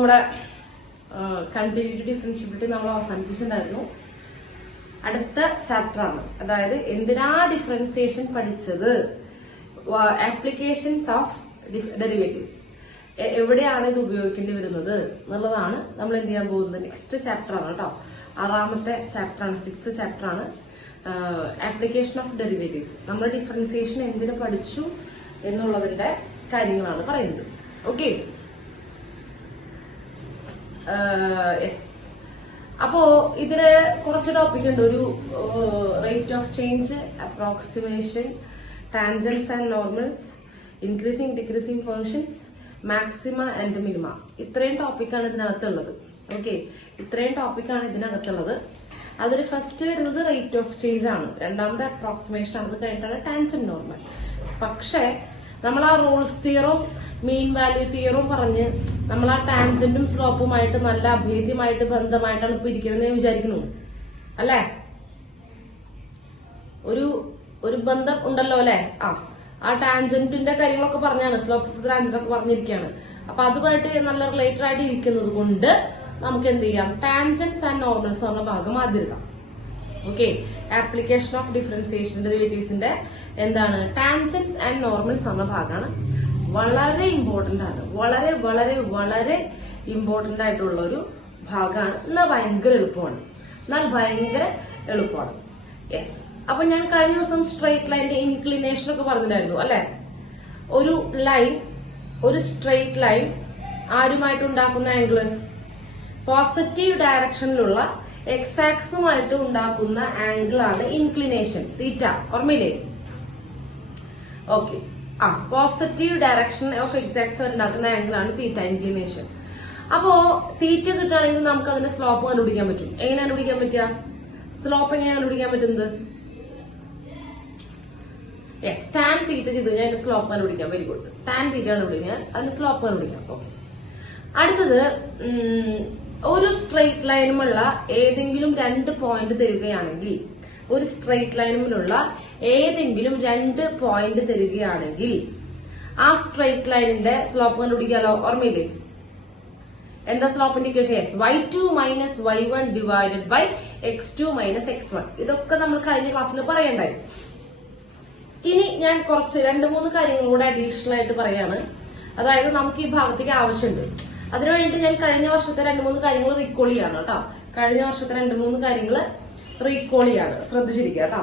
നമ്മുടെ continuity differentiability നമ്മൾ അവസാനിപ്പിച്ചിട്ടുണ്ടായിരുന്നു. അടുത്ത ചാപ്റ്റർ ആണ്, അതായത് എന്തിനാ ഡിഫറൻസിയേഷൻ പഠിച്ചത്, ആപ്ലിക്കേഷൻസ് ഓഫ് ഡെറിവേറ്റീവ്സ്, എവിടെയാണ് ഇത് ഉപയോഗിക്കേണ്ടി വരുന്നത് എന്നുള്ളതാണ് നമ്മൾ എന്ത് ചെയ്യാൻ പോകുന്നത്. നെക്സ്റ്റ് ചാപ്റ്റർ ആണ് കേട്ടോ, 6ാമത്തെ ചാപ്റ്റർ ആണ്, 6th ചാപ്റ്റർ ആണ്, ആപ്ലിക്കേഷൻ ഓഫ് ഡെറിവേറ്റീവ്സ്. നമ്മൾ ഡിഫറൻസിയേഷൻ എന്തിനു പഠിച്ചു എന്നുള്ളതിന്റെ കാര്യങ്ങളാണ് പറയുന്നത്. Okay, yes. അപ്പോ ഇതില് കുറച്ച് ടോപ്പിക് ഉണ്ട്. ഒരു rate of change, approximation, tangents and normals, increasing decreasing functions, maxima and minima. ഇത്രയും ടോപ്പിക്കാണ് ഇതിനകത്തുള്ളത്. ഓക്കെ, ഇത്രയും ടോപ്പിക്കാണ് ഇതിനകത്തുള്ളത്. അതിൽ ഫസ്റ്റ് വരുന്നത് റേറ്റ് ഓഫ് ചേഞ്ച് ആണ്, രണ്ടാമത് അപ്രോക്സിമേഷൻ ആണ്, അത് കഴിഞ്ഞിട്ടാണ് ടാൻജന്റ് നോർമൽ. പക്ഷെ നമ്മൾ ആ റൂൾസ് തിയറും മീൻ വാല്യൂ തിയറും പറഞ്ഞ് നമ്മൾ ആ ടാൻജന്റും സ്ലോപ്പുമായിട്ട് നല്ല അഭേദ്യമായിട്ട് ബന്ധമായിട്ടാണ് ഇപ്പൊ ഇരിക്കുന്നത് വിചാരിക്കുന്നു അല്ലെ? ഒരു ബന്ധം ഉണ്ടല്ലോ അല്ലെ? ആ ടാൻജന്റിന്റെ കാര്യങ്ങളൊക്കെ പറഞ്ഞാണ്, സ്ലോപ്പ് ടാൻജന്റ് ഒക്കെ പറഞ്ഞിരിക്കുകയാണ്. അപ്പൊ അതുമായിട്ട് നല്ല റിലേറ്റഡ് ആയിട്ട് ഇരിക്കുന്നത് കൊണ്ട് നമുക്ക് എന്ത് ചെയ്യാം, ടാൻജൻസ് ആൻഡ് നോർമൽസ് പറഞ്ഞ ഭാഗം ആദ്യം എടുക്കാം. ഓക്കെ, ആപ്ലിക്കേഷൻ ഓഫ് ഡിഫറൻസിയേഷൻ ഡെറിവേറ്റീവ്സിന്റെ എന്താണ് ടാൻജൻസ് ആൻഡ് നോർമൽസ് എന്ന ഭാഗമാണ്. വളരെ ഇമ്പോർട്ടന്റ് ആണ്, വളരെ വളരെ വളരെ ഇമ്പോർട്ടന്റ് ആയിട്ടുള്ള ഒരു ഭാഗമാണ്. എന്നാൽ ഭയങ്കര എളുപ്പമാണ്. യെസ്. അപ്പൊ ഞാൻ കഴിഞ്ഞ ദിവസം സ്ട്രെയിറ്റ് ലൈനിന്റെ ഇൻക്ലിനേഷൻ ഒക്കെ പറഞ്ഞിട്ടുണ്ടായിരുന്നു അല്ലെ? ഒരു സ്ട്രെയിറ്റ് ലൈൻ ആരുമായിട്ട് ഉണ്ടാക്കുന്ന ആംഗിള്, പോസിറ്റീവ് ഡയറക്ഷനിലുള്ള എക്സ് ആക്സുമായിട്ട് ഉണ്ടാക്കുന്ന ആംഗിൾ ആണ് ഇൻക്ലിനേഷൻ, തീറ്റ. ഓർമ്മയില്ലേ? Okay, positive direction of x axis ഉണ്ടാക്കുന്ന ആംഗിൾ ആണ് തീറ്റ, ഇൻക്ലിനേഷൻ. അപ്പോ തീറ്റ കിട്ടുകയാണെങ്കിൽ നമുക്ക് അതിന്റെ സ്ലോപ്പ് കണ്ടുപിടിക്കാൻ പറ്റും. എങ്ങനെ കണ്ടുപിടിക്കാൻ പറ്റുക? സ്ലോപ്പ് എങ്ങനെ കണ്ടുപിടിക്കാൻ പറ്റുന്നത്? യെസ്, ടാൻ തീറ്റ ചെയ്ത് കഴിഞ്ഞാൽ അതിന്റെ സ്ലോപ്പ് കണ്ടുപിടിക്കാം. Very good. ടാൻ തീറ്റ കണ്ടുപിടിക്കാൻ അതിന്റെ സ്ലോപ്പ് കണ്ടുപിടിക്കാം. ഓക്കെ, അടുത്തത് ഒരു സ്ട്രെയിറ്റ് ലൈനുമുള്ള ഏതെങ്കിലും 2 പോയിന്റ് തരികയാണെങ്കിൽ, ഒരു സ്ട്രെയിറ്റ് ലൈനുമുള്ള ഏതെങ്കിലും 2 പോയിന്റ് തരികയാണെങ്കിൽ ആ സ്ട്രെയിറ്റ് ലൈനിന്റെ സ്ലോപ്പ് കണ്ടുപിടിക്കാലോ. ഓർമ്മയില്ലേ? എന്താ സ്ലോപ്പിന്റെ equation? Yes, y2 minus y1 divided by x2 minus x1. ഇതൊക്കെ നമ്മൾ കഴിഞ്ഞ ക്ലാസ്സിൽ പറയണ്ടായി. ഇനി ഞാൻ കുറച്ച് 2-3 കാര്യങ്ങൾ കൂടെ അഡീഷണൽ ആയിട്ട് പറയാണ്. അതായത് നമുക്ക് ഈ ഭാഗത്തേക്ക് ആവശ്യമുണ്ട്. അതിനുവേണ്ടി ഞാൻ കഴിഞ്ഞ വർഷത്തെ 2-3 കാര്യങ്ങൾ റീകോൾ ചെയ്യാണ് കേട്ടോ. കഴിഞ്ഞ വർഷത്തെ 2-3 കാര്യങ്ങൾ റീകോൾ ചെയ്യാണ്. ശ്രദ്ധിച്ചിരിക്കുക കേട്ടോ,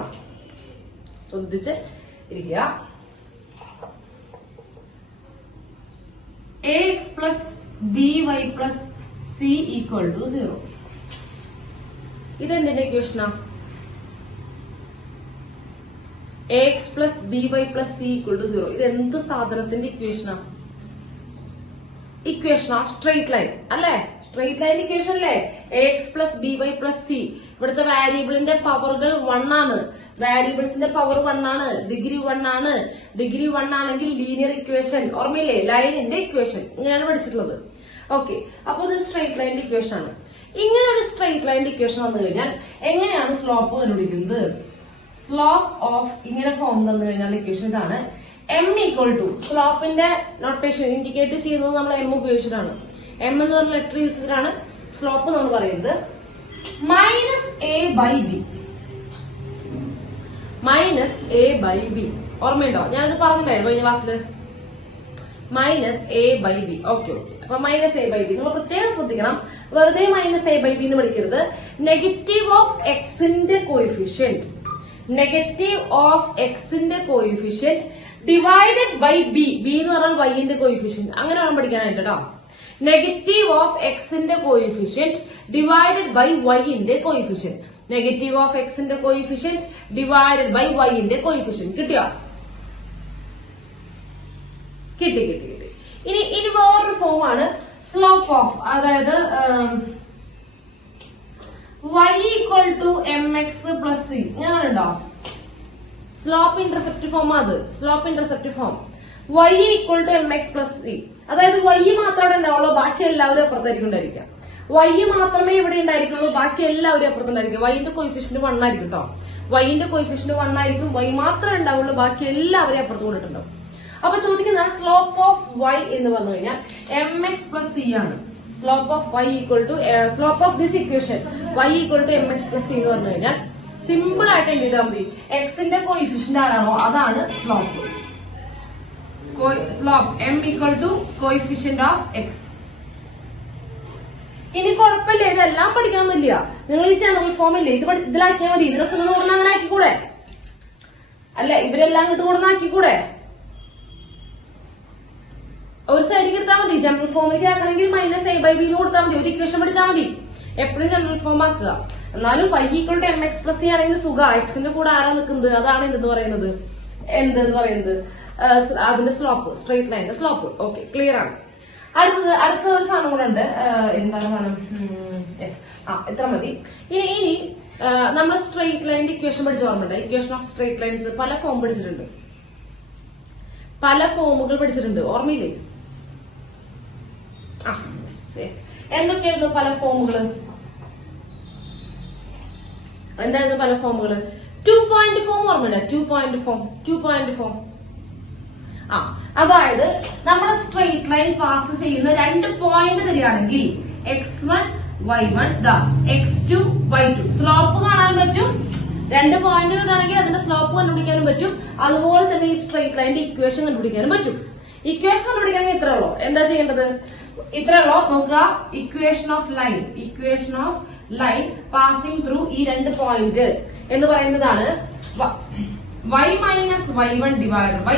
ശ്രദ്ധിച്ച് ഇരിക്കുക. ax plus by plus c equal to 0. ഇതെന്തിന്റെ ഇക്വേഷനാ? ax plus by plus c equal to 0. ഇത് എന്ത് സാധനത്തിന്റെ ഇക്വേഷനാ? ഇക്വേഷൻ ഓഫ് സ്ട്രെയിറ്റ് ലൈൻ അല്ലെ? സ്ട്രെയിറ്റ് ലൈൻ ഇക്വേഷൻ അല്ലേ? X plus by plus c. ഇവിടുത്തെ വാരിയബിളിന്റെ പവറുകൾ 1 ആണ്. വാരിയബിൾസിന്റെ പവർ 1 ആണ്. ഡിഗ്രി 1 ആണ്. ഡിഗ്രി 1 ആണെങ്കിൽ ലീനിയർ ഇക്വേഷൻ. ഓർമ്മയില്ലേ? ലൈനിന്റെ ഇക്വേഷൻ ഇങ്ങനെയാണ് പഠിച്ചിട്ടുള്ളത്. ഓക്കെ, അപ്പൊ ഇത് സ്ട്രെയിറ്റ് ലൈനിന്റെ ഇക്വേഷൻ ആണ്. ഇങ്ങനെ ഒരു സ്ട്രെയിറ്റ് ലൈനിന്റെ ഇക്വേഷൻ വന്നു കഴിഞ്ഞാൽ എങ്ങനെയാണ് സ്ലോപ്പ് കണ്ടുപിടിക്കുന്നത്? സ്ലോപ്പ് ഓഫ് ഇങ്ങനെ ഫോം തന്നു കഴിഞ്ഞാൽ ഇക്വേഷൻ ഇതാണ്. m ഈക്വൽ ടു, സ്ലോപ്പിന്റെ നൊട്ടേഷൻ ഇൻഡിക്കേറ്റ് ചെയ്യുന്നത് നമ്മൾ m ഉപയോഗിച്ചിട്ടാണ്. m എന്ന് പറഞ്ഞ ലെറ്റർ യൂസ് ചെയ്തിട്ടാണ് സ്ലോപ്പ് നമ്മൾ പറയുന്നത്. Minus a by b. Minus a by b ഓർമ്മയുണ്ടോ? ഞാനത് പറഞ്ഞില്ലേ കഴിഞ്ഞ ക്ലാസ്സിൽ? Minus a by b. Okay, അപ്പൊ മൈനസ് എ ബൈ ബി നമ്മൾ പ്രത്യേകം ശ്രദ്ധിക്കണം. വെറുതെ മൈനസ് എ ബൈ ബി എന്ന് പഠിക്കരുത്. നെഗറ്റീവ് ഓഫ് എക്സിന്റെ കോയിഫിഷ്യന്റ്, നെഗറ്റീവ് ഓഫ് എക്സിന്റെ coefficient divided by b. B എന്ന് പറഞ്ഞാൽ വൈന്റെ കോയിഫിഷ്യന്റ്. അങ്ങനെ വേണം പഠിക്കാനായിട്ട് കേട്ടോ. നെഗറ്റീവ് ഓഫ് എക്സിന്റെ കോയിഫിഷ്യന്റ് ഡിവൈഡഡ് ബൈ വൈന്റെ കോയിഫിഷ്യന്റ്. നെഗറ്റീവ് ഓഫ് എക്സിന്റെ കോയിഫിഷ്യന്റ് ഡിവൈഡഡ് ബൈ വൈന്റെ കോയിഫിഷ്യന്റ്. കിട്ടിയോ? കിട്ടി. ഇനി വേറൊരു ഫോം ആണ് സ്ലോപ്പ് ഓഫ്, അതായത് y equal to mx plus c. ഞാനുണ്ടോ സ്ലോപ്പ് ഇന്റർസെപ്റ്റ് ഫോം? അത് slope intercept form y equal to mx plus c. അതായത് y മാത്രമേ ഉണ്ടാവുള്ളൂ, ബാക്കി എല്ലാവരും അപ്പുറത്തായിരിക്കും ഉണ്ടായിരിക്കുക. y മാത്രമേ ഇവിടെ ഉണ്ടായിരിക്കുള്ളൂ, ബാക്കി എല്ലാവരും അപ്പുറത്തുണ്ടായിരിക്കും. yന്റെ കോയിഫിഷ്യന്റ് 1 ആയിരിക്കും കേട്ടോ. yന്റെ കോയിഫിഷ്യന്റ് 1 ആയിരിക്കും. y മാത്രമേ ഉണ്ടാവുള്ളൂ, ബാക്കി എല്ലാവരും അപ്പുറത്ത് കൊണ്ടിട്ടുണ്ടാവും. അപ്പൊ ചോദിക്കുന്ന സ്ലോപ്പ് ഓഫ് y എന്ന് പറഞ്ഞു കഴിഞ്ഞാൽ mx പ്ലസ് c ആണ്. Slope of y equal to slope of this equation y equal to mx plus c എന്ന് പറഞ്ഞു കഴിഞ്ഞാൽ സിമ്പിൾ ആയിട്ട് എന്ത് ചെയ്താൽ മതി, എക്സിന്റെ കോയിഫിഷ്യന്റ് ആണോ അതാണ് slope. Slope m equal to coefficient of x. ഇനി കുഴപ്പമില്ല, ഇതെല്ലാം പഠിക്കണമെന്നില്ല. നിങ്ങൾ ഈ ജനറൽ ഫോം ഇല്ലേ ഇത് ഇതിലാക്കിയാൽ മതി. ഇതിനൊക്കെ നിങ്ങൾ കൊടുന്ന് അങ്ങനെ ആക്കിക്കൂടെ? അല്ല, ഇവരെല്ലാം ഇങ്ങോട്ട് കൊടുന്ന് ആക്കിക്കൂടെ? ഒരു സൈഡിലേക്ക് എടുത്താൽ മതി. ജനറൽ ഫോമിലേക്ക് ആക്കണമെങ്കിൽ മൈനസ് a ബൈ ബി എന്ന് കൊടുത്താൽ മതി. ഒരു ഇക്വേഷൻ പഠിച്ചാൽ മതി. എപ്പോഴും ജനറൽ ഫോം ആക്കുക. എന്നാലും y equal to mx plus c ആണെങ്കിൽ സുഖ. എക്സിന്റെ കൂടെ ആരാ നിൽക്കുന്നത്, അതാണ് എന്തെന്ന് പറയുന്നത്, അതിന്റെ സ്ലോപ്പ്, സ്ട്രെയിറ്റ് ലൈനിന്റെ സ്ലോപ്പ്. ഓക്കെ, ക്ലിയർ ആണ്. അടുത്ത ഒരു സാധനം കൂടെ ഉണ്ട്. എന്താണ് സാധനം? ഇത്ര മതി. ഇനി നമ്മൾ സ്ട്രെയിറ്റ് ലൈനിന്റെ ഇക്വേഷൻ പഠിച്ച ഓർമ്മയുണ്ട്. ഇക്വേഷൻ ഓഫ് സ്ട്രെയിറ്റ് ലൈൻസ് പല ഫോം പഠിച്ചിട്ടുണ്ട്, പല ഫോമുകൾ പഠിച്ചിട്ടുണ്ട്. ഓർമ്മയില്ലേ? എന്തൊക്കെയായിരുന്നു പല ഫോമുകള്? എന്തായിരുന്നു പല ഫോമുകള്? 2 പോയിന്റ് ഫോം ഓർമ്മയുണ്ട്? 2 പോയിന്റ് ഫോം. അതായത് നമ്മുടെ സ്ട്രെയിറ്റ് ലൈൻ പാസ് ചെയ്യുന്ന 2 പോയിന്റ് തരികയാണെങ്കിൽ x1 y1 x2 y2 slope കാണാൻ പറ്റും. 2 പോയിന്റ് കിട്ടുകയാണെങ്കിൽ അതിന്റെ സ്ലോപ്പ് കണ്ടുപിടിക്കാനും പറ്റും. അതുപോലെ തന്നെ ഈ സ്ട്രെയിറ്റ് ലൈനിന്റെ ഇക്വേഷൻ കണ്ടുപിടിക്കാനും പറ്റും. ഇക്വേഷൻ കണ്ടുപിടിക്കണമെങ്കിൽ ഇത്ര ഉള്ളൂ. എന്താ ചെയ്യേണ്ടത്? ഇത്ര ഉള്ളൂ. നോക്കുക, equation of line passing through ഈ 2 പോയിന്റ് എന്ന് പറയുന്നതാണ് y minus y1 divided by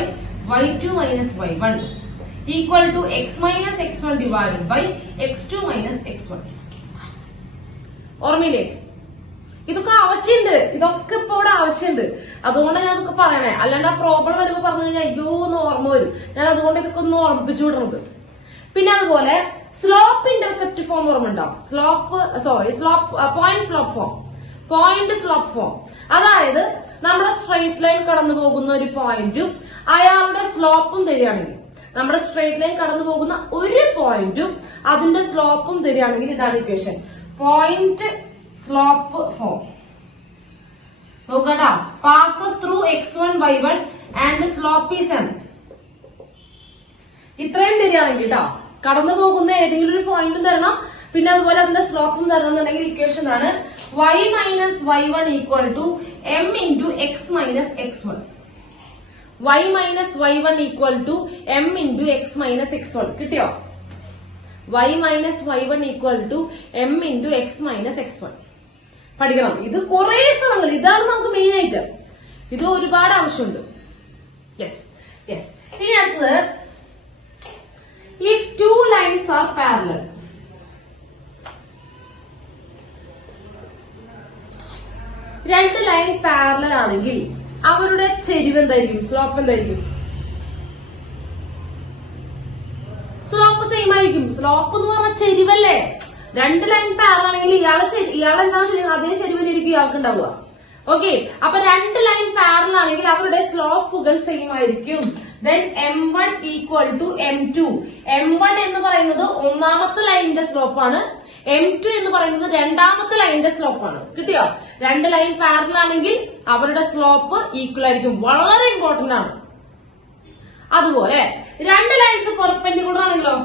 y2 minus y1 equal to x minus x1 divided by x2 minus x1. ഓർമ്മയില്ലേ? ഇതൊക്കെ ആവശ്യമുണ്ട്. ഇതൊക്കെ ഇപ്പൊ ഇവിടെ ആവശ്യമുണ്ട്. അതുകൊണ്ട് ഞാൻ ഇതൊക്കെ പറയണേ. അല്ലാണ്ട് ആ പ്രോബ്ലം വരുമ്പോ പറഞ്ഞു കഴിഞ്ഞാൽ അയ്യോ എന്ന് ഓർമ്മ വരും. ഞാൻ അതുകൊണ്ട് ഇതൊക്കെ ഒന്ന് ഓർമ്മിപ്പിച്ചു വിടുന്നത്. പിന്നെ അതുപോലെ സ്ലോപ്പ് ഇന്റർസെപ്റ്റ് ഫോം ഓർമ്മ ഉണ്ടാവും. Point slope form. അതായത് നമ്മുടെ സ്ട്രെയിറ്റ് ലൈൻ കടന്നു പോകുന്ന ഒരു പോയിന്റും അയാളുടെ സ്ലോപ്പും തരികയാണെങ്കിൽ, നമ്മുടെ സ്ട്രെയിറ്റ് ലൈൻ കടന്നു പോകുന്ന ഒരു പോയിന്റും അതിന്റെ സ്ലോപ്പും തരികയാണെങ്കിൽ ഇതാണ് ഇക്വേഷൻ. Point slope form. നോക്കട്ടാ, passes through x1 y1 and slope is m. ഇത്രയും തരികയാണെങ്കിൽ കേട്ടോ, കടന്നു പോകുന്ന ഏതെങ്കിലും ഒരു പോയിന്റും തരണം, പിന്നെ അതുപോലെ അതിന്റെ സ്ലോപ്പും തരണം എന്നുണ്ടെങ്കിൽ ഇക്വേഷൻ ആണ് y minus y1 equal to m into x minus x1. y minus y1 equal to m into x minus x1. കിട്ടിയോ? y minus y1 equal to m into x minus x1. പഠിക്കണം. ഇത് കുറെ സ്ഥലങ്ങൾ, ഇതാണ് നമുക്ക് main ആയിട്ട്. ഇത് ഒരുപാട് ആവശ്യമുണ്ട്. യെസ്. ഇനി അടുത്തത്, if 2 lines are parallel, രണ്ട് ലൈൻ പാരലൽ ആണെങ്കിൽ അവരുടെ ചെരിവ് എന്തായിരിക്കും? സ്ലോപ്പ് എന്തായിരിക്കും? സ്ലോപ്പ് സെയിം ആയിരിക്കും. സ്ലോപ്പ് എന്ന് പറഞ്ഞ ചെരിവല്ലേ? 2 ലൈൻ പാരലൽ ആണെങ്കിൽ ഇയാളെന്താണ് അതേ ചെരിവിലിരിക്കും ഇയാൾക്ക് ഉണ്ടാവുക. ഓക്കെ, അപ്പൊ 2 ലൈൻ പാരലൽ ആണെങ്കിൽ അവരുടെ സ്ലോപ്പുകൾ സെയിം ആയിരിക്കും. Then m1 equal to m2. m1 എന്ന് പറയുന്നത് ഒന്നാമത്തെ ലൈനിന്റെ സ്ലോപ്പാണ്. m2 എന്ന് പറയുന്നത് രണ്ടാമത്തെ ലൈനിന്റെ സ്ലോപ്പാണ്. കിട്ടിയോ? 2 ലൈൻ പാരലൽ ആണെങ്കിൽ അവരുടെ സ്ലോപ്പ് ഈക്വൽ ആയിരിക്കും. വളരെ ഇമ്പോർട്ടന്റ് ആണ്. അതുപോലെ 2 ലൈൻസ് പെർപെൻഡിക്കുലർ ആണെങ്കിലോ?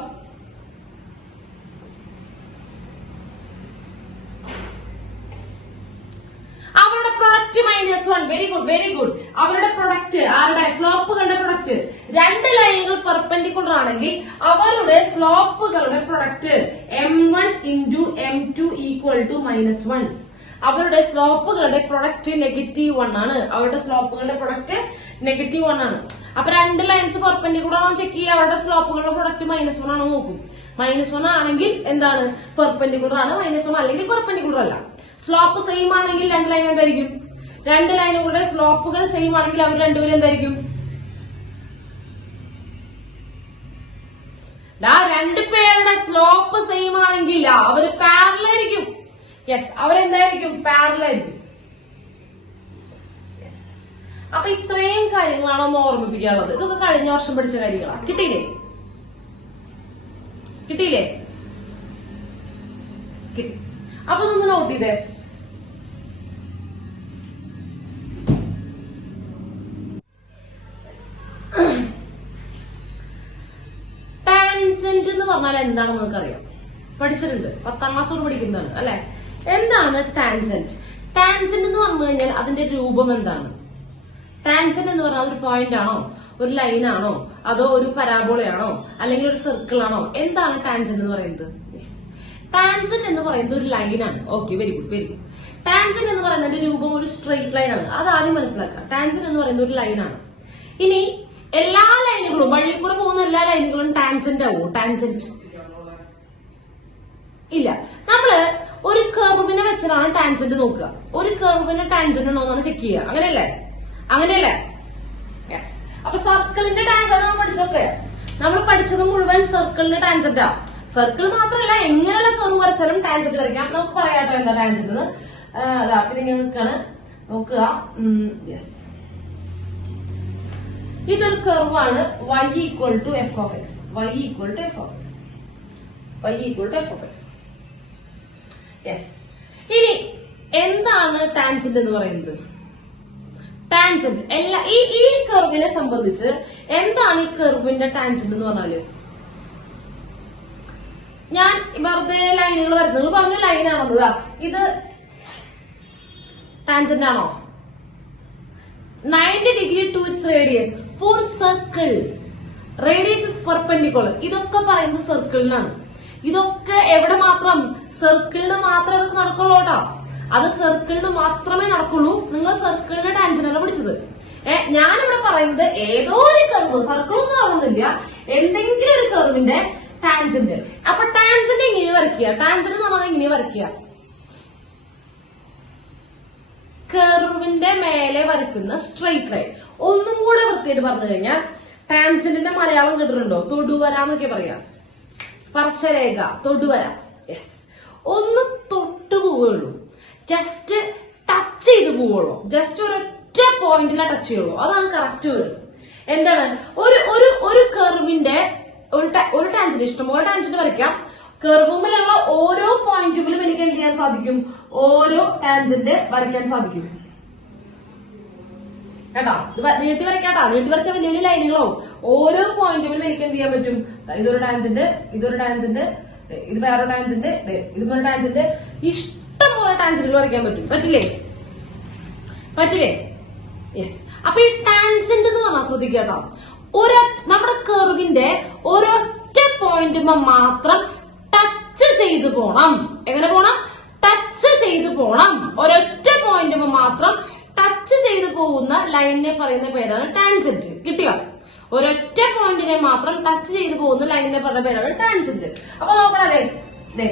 അവരുടെ പ്രൊഡക്റ്റ് -1. Very good. അവരുടെ പ്രൊഡക്റ്റ്, ആരുടെ സ്ലോപ്പുകളുടെ പ്രൊഡക്റ്റ്, 2 ലൈനുകൾ പെർപെൻഡിക്കുലർ ആണെങ്കിൽ അവരുടെ സ്ലോപ്പുകളുടെ product m1 into m2 equal to -1. അവരുടെ സ്ലോപ്പുകളുടെ പ്രൊഡക്റ്റ് -1 ആണ്. അവരുടെ സ്ലോപ്പുകളുടെ പ്രൊഡക്റ്റ് -1 ആണ്. അപ്പൊ 2 ലൈൻസ് പെർപെൻഡിക്കുലർ ആണോ ചെക്ക് ചെയ്യുക. അവരുടെ സ്ലോപ്പുകളുടെ പ്രൊഡക്റ്റ് -1 ആണോ നോക്കും. -1 ആണെങ്കിൽ എന്താണ്? പെർപെൻഡിക്കുലർ ആണ്. -1 അല്ലെങ്കിൽ പെർപെൻഡിക്കുലർ അല്ല. സ്ലോപ്പ് സെയിം ആണെങ്കിൽ 2 ലൈൻ എന്തായിരിക്കും? 2 ലൈനുകളുടെ സ്ലോപ്പുകൾ സെയിം ആണെങ്കിൽ അവർ രണ്ടുപേരും എന്തായിരിക്കും? 2 പേരുടെ സ്ലോപ്പ് സെയിം ആണെങ്കിൽ അവർ പാരലൽ ആയിരിക്കും. യെസ്, അവരെന്തായിരിക്കും? പാരലൽ ആയിരിക്കും. അപ്പൊ ഇത്രയും കാര്യങ്ങളാണ് ഒന്ന് ഓർമ്മിപ്പിക്കാനുള്ളത്. ഇതൊക്കെ കഴിഞ്ഞ വർഷം പഠിച്ച കാര്യങ്ങളാണ്. കിട്ടിയില്ലേ? കിട്ടി. അപ്പൊ ഇതൊന്ന് നോട്ട് ചെയ്തേ. ടാൻജന്റ് എന്ന് പറഞ്ഞാൽ എന്താണെന്ന് നിങ്ങൾക്കറിയാം? പഠിച്ചിട്ടുണ്ട്, 10ാം ക്ലാസ് പഠിക്കുന്നതാണ് അല്ലെ. എന്താണ് ടാൻജന്റ്? ടാൻജന്റ് എന്ന് പറഞ്ഞു കഴിഞ്ഞാൽ അതിന്റെ രൂപം എന്താണ്? ടാൻജന്റ് എന്ന് പറഞ്ഞാൽ അതൊരു പോയിന്റ് ആണോ, ഒരു ലൈൻ ആണോ, അതോ ഒരു പരാബോളയാണോ, അല്ലെങ്കിൽ ഒരു സർക്കിൾ ആണോ? എന്താണ് ടാൻജന്റ് എന്ന് പറയുന്നത്? ടാൻജന്റ് എന്ന് പറയുന്നത് ഒരു ലൈനാണ്. Okay, very good very good. Tangent എന്ന് പറയുന്നതിന്റെ രൂപം ഒരു സ്ട്രെയിറ്റ് ലൈൻ ആണ്. അത് ആദ്യം മനസ്സിലാക്കുക. ടാൻജന്റ് എന്ന് പറയുന്നത് ഒരു ലൈനാണ്. ഇനി എല്ലാ ലൈനുകളും, വഴിയിൽ കൂടെ പോകുന്ന എല്ലാ ലൈനുകളും ടാൻജന്റ് ആവോ? ടാൻജന്റ് ഇല്ല. നമ്മള് ഒരു കർവിനെ വെച്ചിട്ടാണ് ടാൻജന്റ് നോക്കുക. ഒരു കർവിന് ടാൻജന്റ് ഉണ്ടോ എന്നാണ് ചെക്ക് ചെയ്യുക. അങ്ങനെയല്ലേ? അങ്ങനെയല്ലേ? യെസ്. അപ്പൊ സർക്കിളിന്റെ ടാൻജന്റ് നമ്മൾ പഠിച്ചോക്കെ. നമ്മൾ പഠിച്ചത് മുഴുവൻ സർക്കിളിന്റെ ടാൻജന്റാ. സർക്കിൾ മാത്രമല്ല, എങ്ങനെയുള്ള കർവ് വരച്ചാലും ടാൻജന്റ് വരയ്ക്കാം. നമുക്ക് പറയാട്ടോ എന്താ ടാൻജന്റ് എന്ന്. അതാ പിന്നെ ഇങ്ങനെ നിൽക്കാണ്, നോക്കുക. യെസ്, ഇതൊരു കർവാണ്. y equal to f of x. y equal to f of x. y equal to f of x. Yes. ഇനി എന്താണ് ടാൻജന്റ് എന്ന് പറയുന്നത്? ടാൻജന്റ് എല്ലാ ഈ കർവിനെ സംബന്ധിച്ച് എന്താണ് ഈ കർവിന്റെ ടാൻജന്റ് എന്ന് പറഞ്ഞാല്? ഞാൻ വെറുതെ ലൈനുകൾ വരുന്നത്, നിങ്ങൾ പറഞ്ഞു ലൈനാണെന്നതാ. ഇത് ടാൻജന്റ് ആണോ? 90 degree to its radius for circle. Radius is perpendicular. ഇതൊക്കെ പറയുന്നത് സർക്കിളിനാണ്. ഇതൊക്കെ എവിടെ മാത്രം? സർക്കിളിന് മാത്രമേ ഇതൊക്കെ നടക്കുള്ളൂ കേട്ടോ. അത് സർക്കിളിന് മാത്രമേ നടക്കുള്ളൂ. നിങ്ങൾ സർക്കിളിന്റെ ടാൻജന്റാണ് പഠിച്ചത്. ഞാനിവിടെ പറയുന്നത് ഏതോ ഒരു കർവ്, സർക്കിളൊന്നും ആവുന്നില്ല, എന്തെങ്കിലും ഒരു കർവിന്റെ ടാൻജന്റ്. അപ്പൊ ടാൻജന്റ് എങ്ങനെ വരയ്ക്കുക? ടാൻജന്റ് എന്ന് പറഞ്ഞാൽ എങ്ങനെ വരയ്ക്കുക? കർവിന്റെ മേലെ വരയ്ക്കുന്ന സ്ട്രെയിറ്റ് ലൈൻ. ഒന്നും കൂടെ വൃത്തിയായിട്ട് പറഞ്ഞു കഴിഞ്ഞാൽ ടാൻജന്റിന്റെ മലയാളം കേട്ടിട്ടുണ്ടോ? തൊടുവര എന്നൊക്കെ പറയാം. സ്പർശരേഖ, തൊടുവര. യെസ്. ഒന്ന് തൊട്ട് പോവുകയുള്ളൂ, ജസ്റ്റ് ടച്ച് ചെയ്ത് പോവുള്ളൂ, ജസ്റ്റ് ഒരൊറ്റ പോയിന്റിലാണ് ടച്ച് ചെയ്യുള്ളൂ. അതാണ് കറക്റ്റ് വേർഡ്. എന്താണ് ഒരു കർവിന്റെ ഒരു ടാൻജന്റ്, ഇഷ്ടംപോലെ ടാൻജന്റ് വരയ്ക്കാം. കർവുമിലുള്ള ഓരോ പോയിന്റുകളും എനിക്ക് എന്ത് ചെയ്യാൻ സാധിക്കും? ഓരോ ടാൻജന്റ് വരയ്ക്കാൻ സാധിക്കും കേട്ടോ. ഇത് നീട്ടി വരയ്ക്കാട്ടോ. നീട്ടി വരച്ച വലിയ വലിയ ലൈനുകളാവും. ഓരോ പോയിന്റുകളും എനിക്ക് എന്ത് ചെയ്യാൻ പറ്റും? ഇതൊരു ടാൻജന്റ്, ഇതൊരു ടാൻജന്റ്, ഇത് വേറെ ടാൻജന്റ്, ഇതുപോലെ ടാൻജന്റ്, ഇഷ്ടംപോലെ ടാൻജന്റുകൾ വരയ്ക്കാൻ പറ്റും. പറ്റില്ലേ? പറ്റില്ലേ? യെസ്. അപ്പൊ ഈ ടാൻജന്റ് എന്ന് പറഞ്ഞാൽ ശ്രദ്ധിക്കാട്ടോ, നമ്മുടെ കർവിന്റെ ഒരൊറ്റ പോയിന്റുമ്പോ മാത്രം ടച്ച് ചെയ്തു പോണം. എങ്ങനെ പോണം? ടച്ച് ചെയ്തു പോണം. ഒരൊറ്റ പോയിന്റുമ്പോ മാത്രം ടച്ച് ചെയ്തു പോകുന്ന ലൈനിനെ പറയുന്ന പേരാണ് ടാൻജന്റ്. കിട്ടിയോ? ഒരൊറ്റ പോയിന്റിനെ മാത്രം ടച്ച് ചെയ്തു പോകുന്ന ലൈനിനെ പറയുന്ന പേരാണ് ടാൻജന്റ്. അപ്പൊ നോക്കണല്ലേ,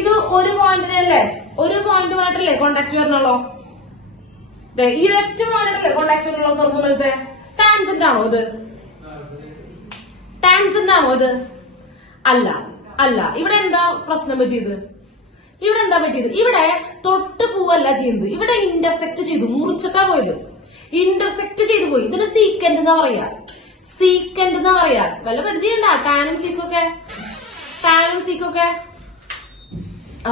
ഇത് ഒരു പോയിന്റിനെ അല്ലേ, ഒരു പോയിന്റുമായിട്ടല്ലേ കോണ്ടാക്ട് വരണല്ലോ. ഈ ഒരൊറ്റ പോയിന്റല്ലേ കോണ്ടാക്ട് വരണല്ലോ കർവ് പോലത്തെ. ടാൻജന്റ് ആണോ ഇത്? ടാൻജന്റ് ആണോ ഇത്? അല്ല, അല്ല. ഇവിടെ എന്താ പ്രശ്നം പറ്റിയത്? ഇവിടെ എന്താ പറ്റിയത്? ഇവിടെ തൊട്ട് പോവല്ല ചെയ്യുന്നത്, ഇവിടെ ഇന്റർസെക്ട് ചെയ്തു, മുറിച്ചിട്ടാ പോയത്. ഇന്റർസെക്ട് ചെയ്തു പോയി. ഇതിന് സീക്കന്റ് എന്നാ പറയാ. സീക്കന്റ് എന്നാ പറയാ. വല്ല പരിചയമുണ്ടാ? ടാനും സീക്കൊക്കെ, ടാനും സീക്കൊക്കെ.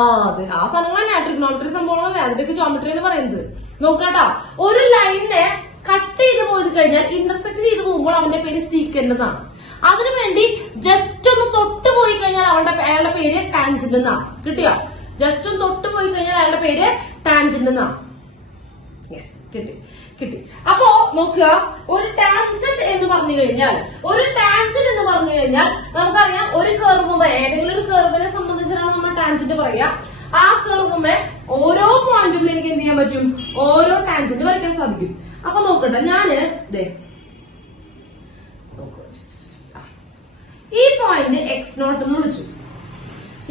അതെ, ആ സാധനങ്ങൾ തന്നെ ട്രിഗ്നോമെട്രി സംഭവങ്ങളല്ലേ, അതിന്റെയൊക്കെ ജോമെട്രിയാണ് പറയുന്നത്. നോക്കാട്ടാ, ഒരു ലൈനിനെ കട്ട് ചെയ്ത് പോയത് കഴിഞ്ഞാൽ ഇന്റർസെക്ട് ചെയ്ത് പോകുമ്പോൾ അവന്റെ പേര് സീക്കന്റ് എന്നാണ്. അതിനുവേണ്ടി ജസ്റ്റ് ഒന്ന് തൊട്ട് പോയി കഴിഞ്ഞാൽ അയാളുടെ പേര് ടാൻജന്റ് എന്നാണ്. കിട്ടിയോ? ജസ്റ്റ് ഒന്ന് തൊട്ട് പോയി കഴിഞ്ഞാൽ അയാളുടെ പേര് ടാൻജന്റ് എന്നാണ്. യെസ്, കിട്ടി കിട്ടി. അപ്പോ നോക്കുക, ഒരു ടാൻജന്റ് എന്ന് പറഞ്ഞു കഴിഞ്ഞാൽ, ഒരു ടാൻജന്റ് എന്ന് പറഞ്ഞു കഴിഞ്ഞാൽ നമുക്കറിയാം, ഒരു കർവുമേ, ഏതെങ്കിലും ഒരു കർവിനെ സംബന്ധിച്ചാണ് നമ്മൾ ടാൻജന്റ് പറയാ. ആ കർവുമേ ഓരോ പോയിന്റും എനിക്ക് എന്ത് ചെയ്യാൻ പറ്റും? ഓരോ ടാൻജന്റ് വരയ്ക്കാൻ സാധിക്കും. അപ്പൊ നോക്കട്ടെ, ഞാന് ഈ പോയിന്റ് എക്സ് നോട്ട് എന്ന് വിളിച്ചു,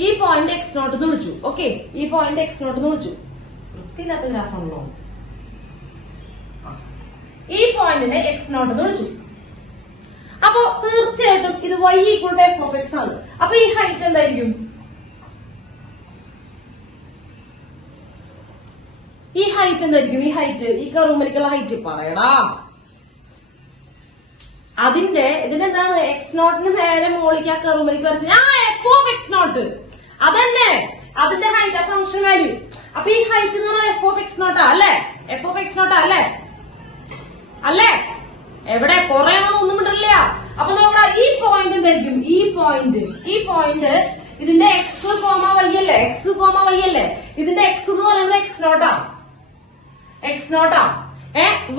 ഈ പോയിന്റ് എക്സ് നോട്ട് എന്ന് വിളിച്ചു. ഓക്കെ, ഈ പോയിന്റ് എക്സ് നോട്ട് എന്ന് വിളിച്ചു. വൃത്തിയില്ലാത്ത ഗ്രാഫാണല്ലോ. ഈ പോയിന്റിനെ എക്സ് നോട്ട് എന്ന് വിളിച്ചു. അപ്പൊ തീർച്ചയായിട്ടും ഇത് y equal to f of x ആണ്. അപ്പൊ ഈ ഹൈറ്റ് എന്തായിരിക്കും? ഈ ഹൈറ്റ് എന്തായിരിക്കും? ഈ ഹൈറ്റ്, ഈ കർവുമേലേക്കുള്ള ഹൈറ്റ് പറയടാ. ഇതിനെന്താണ്? എക്സ് നോട്ടിന് നേരെ മോളിക്ക് ആ കർവുമേലേക്ക് വരച്ച എഫ് ഓഫ് എക്സ് നോട്ട്. അതന്നെ അതിന്റെ ഹൈറ്റ്, ആ ഫംഗ്ഷൻ വാല്യൂ. അപ്പൊ ഈ ഹൈറ്റ് എന്ന് പറഞ്ഞാൽ എഫ് ഓഫ് എക്സ് നോട്ടാ അല്ലേ? എഫ് ഓഫ് എക്സ് നോട്ടാ അല്ലേ? അല്ലേ? എവിടെ കുറയണമെന്ന് ഒന്നും ഇട്ടില്ല. അപ്പൊ നമ്മുടെ ഈ പോയിന്റ് എന്തായിരിക്കും? ഈ പോയിന്റ് ഇതിന്റെ എക്സ് അല്ലേ, എക്സ് കോമ വൈ അല്ലേ. ഇതിന്റെ എക്സ് എന്ന് പറയുന്നത് എക്സ് നോട്ടാ, എക്സ് നോട്ടാ.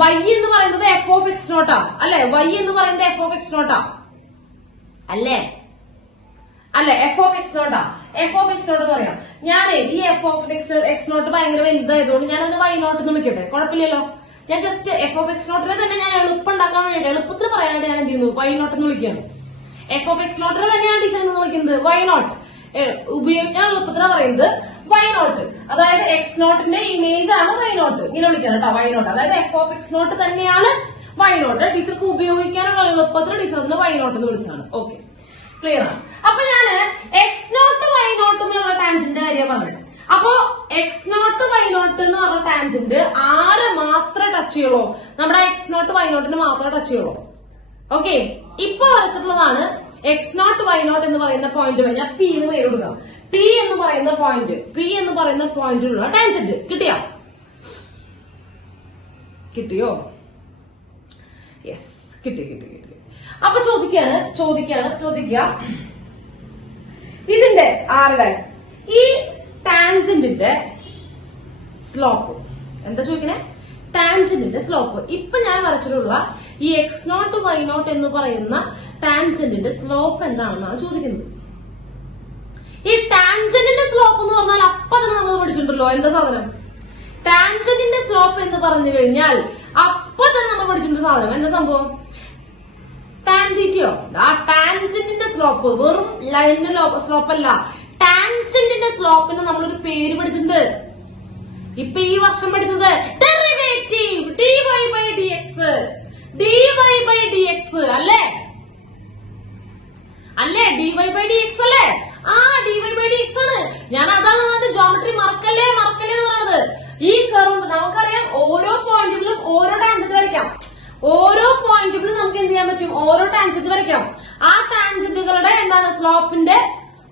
വൈ എന്ന് പറയുന്നത് എഫ് ഓഫ് എക്സ് നോട്ടാ അല്ലെ, വൈ എന്ന് പറയുന്നത് എഫ് ഓഫ് എക്സ് നോട്ടാ അല്ലേ, അല്ലെ എഫ് ഓഫ് എക്സ് നോട്ടാ. എഫ് ഓഫ് എക്സ് നോട്ട് എന്ന് പറയാം. ഞാൻ ഈ എഫ് ഓഫ് എക്സ് നോട്ട് ഭയങ്കര വലുതായതുകൊണ്ട് ഞാൻ അത് വൈ നോട്ട് എന്ന് വിളിക്കട്ടെ, കുഴപ്പമില്ലല്ലോ. ഞാൻ ജസ്റ്റ് എഫ് ഓഫ് എക്സ് നോട്ടിനെ തന്നെ ഞാൻ എളുപ്പം ഉണ്ടാക്കാൻ വേണ്ടിട്ട്, എളുപ്പത്തിൽ പറയാനായിട്ട് ഞാൻ എന്ത് ചെയ്യുന്നു, വൈ നോട്ട് എന്ന് വിളിക്കുകയാണ്. എഫ് ഓഫ് എക്സ് നോട്ടിനെ തന്നെയാണ് ടീച്ചർ എന്ന് വിളിക്കുന്നത് വൈ നോട്ട്. ഉപയോഗിക്കാൻ എളുപ്പത്തിലാണ് പറയുന്നത് വൈ നോട്ട്. അതായത് എക്സ് നോട്ടിന്റെ ഇമേജ് ആണ് വൈ നോട്ട്, ഇങ്ങനെ വിളിക്കുന്നത് കേട്ടോ, വൈ നോട്ട്. അതായത് എഫ് ഓഫ് എക്സ് നോട്ട് തന്നെയാണ് വൈ നോട്ട്. ടീച്ചർക്ക് ഉപയോഗിക്കാനുള്ള എളുപ്പത്തിൽ ടീച്ചർ അതിന് വൈ നോട്ട് എന്ന് വിളിച്ചതാണ്. ഓക്കെ, ക്ലിയർ ആണ്. അപ്പൊ ഞാന് എക്സ് നോട്ട് വൈ നോട്ടുള്ള ടാൻജന്റിന്റെ കാര്യം പറഞ്ഞത്. അപ്പോ എക്സ് നോട്ട് വൈ നോട്ട് എന്ന് പറഞ്ഞ ടാൻജന്റ് ആരെ മാത്രമേ ടച്ച് ചെയ്യുള്ളൂ, നമ്മുടെ എക്സ് നോട്ട് വൈ നോട്ടിന് മാത്രമേ ടച്ച് ചെയ്യുള്ളൂ. ഓക്കെ, ഇപ്പൊ വരച്ചിട്ടുള്ളതാണ് എക്സ് നോട്ട് വൈ നോട്ട് എന്ന് പറയുന്ന പോയിന്റ് കഴിഞ്ഞാൽ പി എന്ന് പേര് കൊടുക്കാം. പി എന്ന് പറയുന്ന പോയിന്റ്, പി എന്ന് പറയുന്ന പോയിന്റിലുള്ള ടാൻജന്റ് കിട്ടിയോ? കിട്ടിയോ? യെസ്, കിട്ടി കിട്ടി കിട്ടി. അപ്പൊ ചോദിക്കുക ഇതിന്റെ ആരുടെ ഈ ടാൻജന്റിന്റെ സ്ലോപ്പ് എന്താ ചോദിക്കണേ? ടാൻജന്റിന്റെ സ്ലോപ്പ്. ഇപ്പൊ ഞാൻ വരച്ചിട്ടുള്ള ഈ എക്സ് നോട്ട് വൈ നോട്ട് എന്ന് പറയുന്ന ടാൻജന്റിന്റെ സ്ലോപ്പ് എന്താണെന്നാണ് ചോദിക്കുന്നത്. ഈ ടാൻജന്റിന്റെ സ്ലോപ്പ് എന്ന് പറഞ്ഞാൽ അപ്പൊ തന്നെ നമ്മൾ പഠിച്ചിട്ടുണ്ടല്ലോ എന്താ സാധനം? ടാൻജന്റിന്റെ സ്ലോപ്പ് എന്ന് പറഞ്ഞു കഴിഞ്ഞാൽ അപ്പൊ തന്നെ നമ്മൾ പഠിച്ചിട്ടുള്ള സാധനം എന്താ സംഭവം? ടാൻ തീറ്റയോ? ആ ടാൻജന്റിന്റെ സ്ലോപ്പ് വെറും ലൈനിന്റെ സ്ലോപ്പ് അല്ല, ടാൻജന്റിന്റെ സ്ലോപ്പിന് നമ്മളൊരു പേര് പഠിച്ചിട്ടുണ്ട്. ഇപ്പൊ ഈ വർഷം പഠിച്ചത് derivative dy by dx, dy by dx അല്ലേ, അല്ലേ dy by dx അല്ലേ? ആ dy by dx ആണ്. ഞാൻ അതാണ് അതിന്റെ ജോമെട്രി മറക്കല്ലേ എന്ന് പറയുന്നത്. ഈ കർവ് നമുക്കറിയാം, ഓരോ പോയിന്റിലും ഓരോ ടാൻജന്റ് വരയ്ക്കാം. ഓരോ പോയിന്റിലും നമുക്ക് എന്ത് ചെയ്യാൻ പറ്റും? ഓരോ ടാൻജന്റ് വരയ്ക്കാം. ആ ടാൻജന്റുകളുടെ എന്താണ് സ്ലോപ്പിന്റെ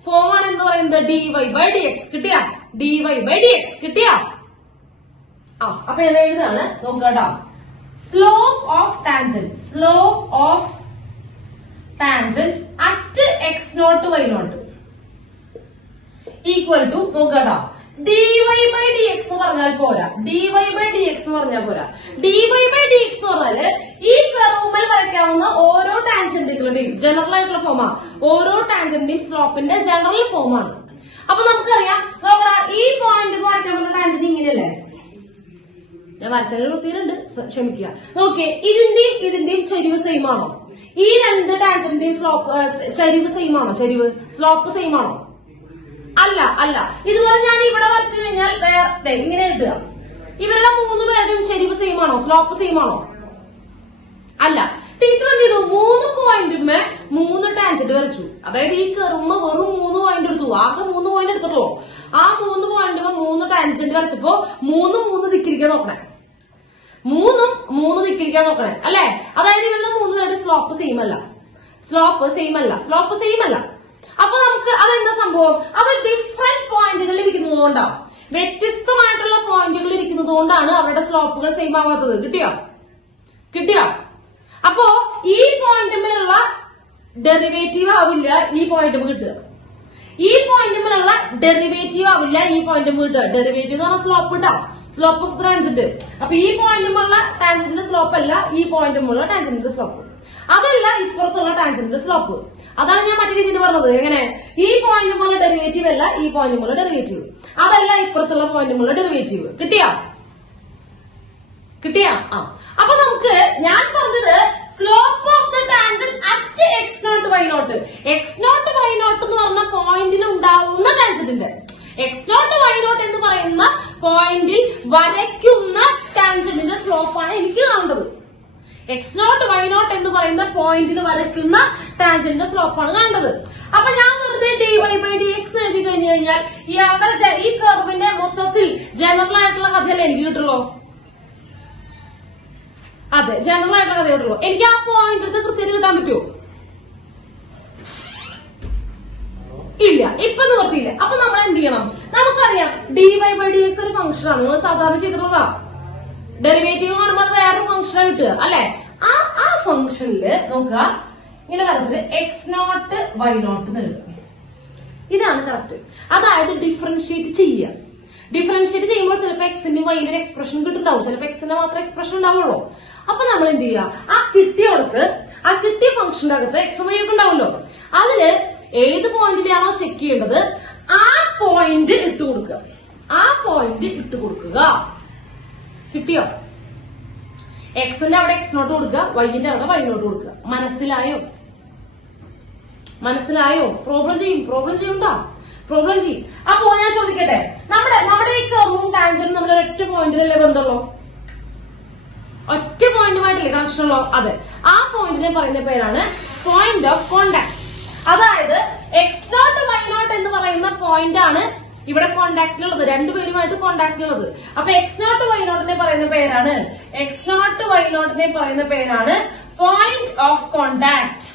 ഫോം ആണ് എന്ന് പറയുന്നത് dy by dx. കിട്ടിയാ? dy by dx കിട്ടിയാ? അപ്പൊ ഞാൻ എഴുതാണ്, നോക്കട്ടോ. Slope of tangent, slope of tangent at x nought y nought equal to, നോക്കട്ടോ, dy by dx എന്ന് പറഞ്ഞാൽ പോരാ, dy by dx എന്ന് പറഞ്ഞാൽ പോരാ. dy by dx എന്ന് പറഞ്ഞാല് ഈ കർവുമേൽ വരയ്ക്കാവുന്ന ഓരോ ടാൻജന്റുകളുടെയും ജനറൽ ആയിട്ടുള്ള ഫോമാ. ഓരോ ടാൻജന്റിന്റെയും സ്ലോപ്പിന്റെ ജനറൽ ഫോമാണ്. അപ്പൊ നമുക്കറിയാം, നോക്കടാ, ഈ പോയിന്റ് വരയ്ക്കാൻ പറ്റുന്ന ടാൻജന്റ് ഇങ്ങനെയല്ലേ? ഞാൻ വരച്ചതിൽ ഒത്തിരിണ്ട്, ക്ഷമിക്കുക. നോക്കിയേ, ഇതിന്റെയും ചെരിവ് സെയിം ആണോ? ഈ രണ്ട് ടാൻജന്റിന്റെയും ചെരിവ് സെയിം ആണോ? ചെരിവ് സ്ലോപ്പ് സെയിം ആണോ? അല്ല, അല്ല. ഇതുപോലെ ഞാൻ ഇവിടെ വരച്ചു കഴിഞ്ഞാൽ വേറെ ഇങ്ങനെ ഇടുക. ഇവരുടെ മൂന്ന് പേരുടെയും ചെരിവ് സെയിം ആണോ? സ്ലോപ്പ് സെയിം ആണോ? അല്ല. ടീച്ചർ എന്ത് ചെയ്തു? 3 പോയിന്റുമേ 3 ടാൻജന്റ് വരച്ചു. അതായത് ഈ കർവുമ്മ വെറും 3 പോയിന്റ് എടുത്തു. ആകെ 3 പോയിന്റ് എടുത്തിട്ടുള്ളൂ. ആ 3 പോയിന്റുമേ 3 ടാൻജന്റ് വരച്ചപ്പോ 3 ദിക്കിരിക്കാൻ നോക്കണേ. 3 ദിക്കിരിക്കാൻ നോക്കണേ അല്ലെ? അതായത് ഇവരുടെ 3 പേരുടെ സ്ലോപ്പ് സെയിം അല്ല. അപ്പൊ നമുക്ക് അതെന്താ സംഭവം? അത് ഡിഫറെന്റ് പോയിന്റുകൾ ഇരിക്കുന്നത് കൊണ്ടാണ്, വ്യത്യസ്തമായിട്ടുള്ള പോയിന്റുകൾ ഇരിക്കുന്നത് കൊണ്ടാണ് അവരുടെ സ്ലോപ്പുകൾ സെയിം ആവാത്തത്. കിട്ടിയോ? അപ്പോ ഈ പോയിന്റുമ്പിലുള്ള ഡെറിവേറ്റീവ് ആവില്ല ഈ പോയിന്റും കിട്ടുക. ഈ പോയിന്റുമ്പിലുള്ള ഡെറിവേറ്റീവ് ആവില്ല ഈ പോയിന്റും കിട്ടുക. ഡെറിവേറ്റീവ് എന്ന് പറഞ്ഞാൽ സ്ലോപ്പ് കിട്ടാം, സ്ലോപ്പ് ഓഫ് ടാൻജന്റ്. അപ്പൊ ഈ പോയിന്റുമുള്ള ടാൻജന്റിന്റെ സ്ലോപ്പ് അല്ല ഈ പോയിന്റുമുള്ള ടാൻജന്റിന്റെ സ്ലോപ്പ്. അതല്ല ഇപ്പുറത്തുള്ള ടാൻജന്റിന്റെ സ്ലോപ്പ്. അതാണ് ഞാൻ മറ്റേ രീതിയിൽ പറഞ്ഞത്. എങ്ങനെ? ഈ പോയിന്റുമുള്ള ഡെറിവേറ്റീവ് അല്ല ഈ പോയിന്റുമുള്ള ഡെറിവേറ്റീവ്. അതല്ല ഇപ്പുറത്തുള്ള പോയിന്റുമുള്ള ഡെറിവേറ്റീവ്. കിട്ടിയാ? അപ്പൊ നമുക്ക് ഞാൻ പറഞ്ഞത് slope of the tangent at x nought y nought. X nought y nought എന്ന് പറഞ്ഞ പോയിന്റിൽ ഉണ്ടാവുന്ന ടാൻജന്റിന്റെ, എക്സ് നോട്ട് വൈ നോട്ട് എന്ന് പറയുന്ന പോയിന്റിൽ വരയ്ക്കുന്ന ടാൻജന്റിന്റെ സ്ലോപ്പാണ് എനിക്ക് കാണേണ്ടത്. എക്സ് നോട്ട് വൈ നോട്ട് എന്ന് പറയുന്ന പോയിന്റിൽ വരയ്ക്കുന്ന ടാൻജന്റിന്റെ സ്ലോപ്പാണ് കാണേണ്ടത്. അപ്പൊ ഞാൻ വെറുതെ dy by dx എഴുതി കഴിഞ്ഞു കഴിഞ്ഞാൽ ഈ കർവിന്റെ മൊത്തത്തിൽ ജനറൽ ആയിട്ടുള്ള കഥയല്ലേ എനിക്ക് കിട്ടുള്ളൂ? അതെ, ജനറൽ ആയിട്ടുള്ള കഥ കിട്ടുള്ളൂ. എനിക്ക് ആ പോയിന്റ് കൃത്യത കിട്ടാൻ പറ്റുമോ? ഇല്ല, ഇപ്പൊ നിവർത്തിയില്ല. അപ്പൊ നമ്മൾ എന്ത് ചെയ്യണം? നമുക്കറിയാം dy by dx ഒരു ഫംഗ്ഷനാണ്. നിങ്ങൾ സാധാരണ ചെയ്തിട്ടുള്ളതാ. ഡെറിവേറ്റീവ് കാണുമ്പോൾ അത് വേറൊരു ഫംഗ്ഷനാണ് കിട്ടുക അല്ലെ? ആ ഫംഗ്ഷനില് നോക്കുക, ഇങ്ങനെ വരച്ചത് എക്സ് നോട്ട് വൈ നോട്ട് എന്ന് എഴുതുക. ഇതാണ് കറക്റ്റ്. അതായത് ഡിഫറൻഷിയേറ്റ് ചെയ്യുക. ഡിഫറൻഷിയേറ്റ് ചെയ്യുമ്പോൾ ചിലപ്പോൾ എക്സിന്റെ വൈന്റെ എക്സ്പ്രഷൻ കിട്ടുന്നുണ്ടാവും, ചിലപ്പോൾ എക്സിന്റെ മാത്രം എക്സ്പ്രഷൻ ഉണ്ടാവുള്ളൂ. അപ്പൊ നമ്മൾ എന്ത് ചെയ്യുക, ആ കിട്ടിയ ഫംഗ്ഷന്റെ അകത്ത് എക്സും വൈ ഒക്കെ ഉണ്ടാവുമല്ലോ, അതില് ഏത് പോയിന്റിലാണോ ചെക്ക് ചെയ്യേണ്ടത് ആ പോയിന്റ് ഇട്ട് കൊടുക്കുക. കിട്ടിയോ? എക്സിന്റെ അവിടെ എക്സ് നോട്ട് കൊടുക്കുക, വൈന്റെ അവിടെ വൈ നോട്ട് കൊടുക്കുക. മനസ്സിലായോ? പ്രോബ്ലം ചെയ്യണ്ടോ? പ്രോബ്ലം ചെയ്യും. അപ്പോ ഞാൻ ചോദിക്കട്ടെ, നമ്മുടെ ഈ കർവും ടാൻജന്റും നമ്മൾ ഒരൊറ്റ പോയിന്റിലല്ലേ ബന്ധമുള്ളൂ? ഒറ്റ പോയിന്റുമായിട്ടല്ലേ കണക്ഷൻ ഉള്ളൂ? അതെ. ആ പോയിന്റിനെ പറയുന്ന പേരാണ് പോയിന്റ് ഓഫ് കോണ്ടാക്ട്. അതായത് എക്സ് നോട്ട് വൈ നോട്ട് എന്ന് പറയുന്ന പോയിന്റ് ആണ് ഇവിടെ കോണ്ടാക്റ്റിലുള്ളത്, രണ്ടുപേരുമായിട്ട് കോണ്ടാക്റ്റിലുള്ളത്. അപ്പൊ എക്സ് നോട്ട് വൈ നോട്ടിനെ പറയുന്ന പേരാണ് പോയിന്റ് ഓഫ് കോണ്ടാക്ട്.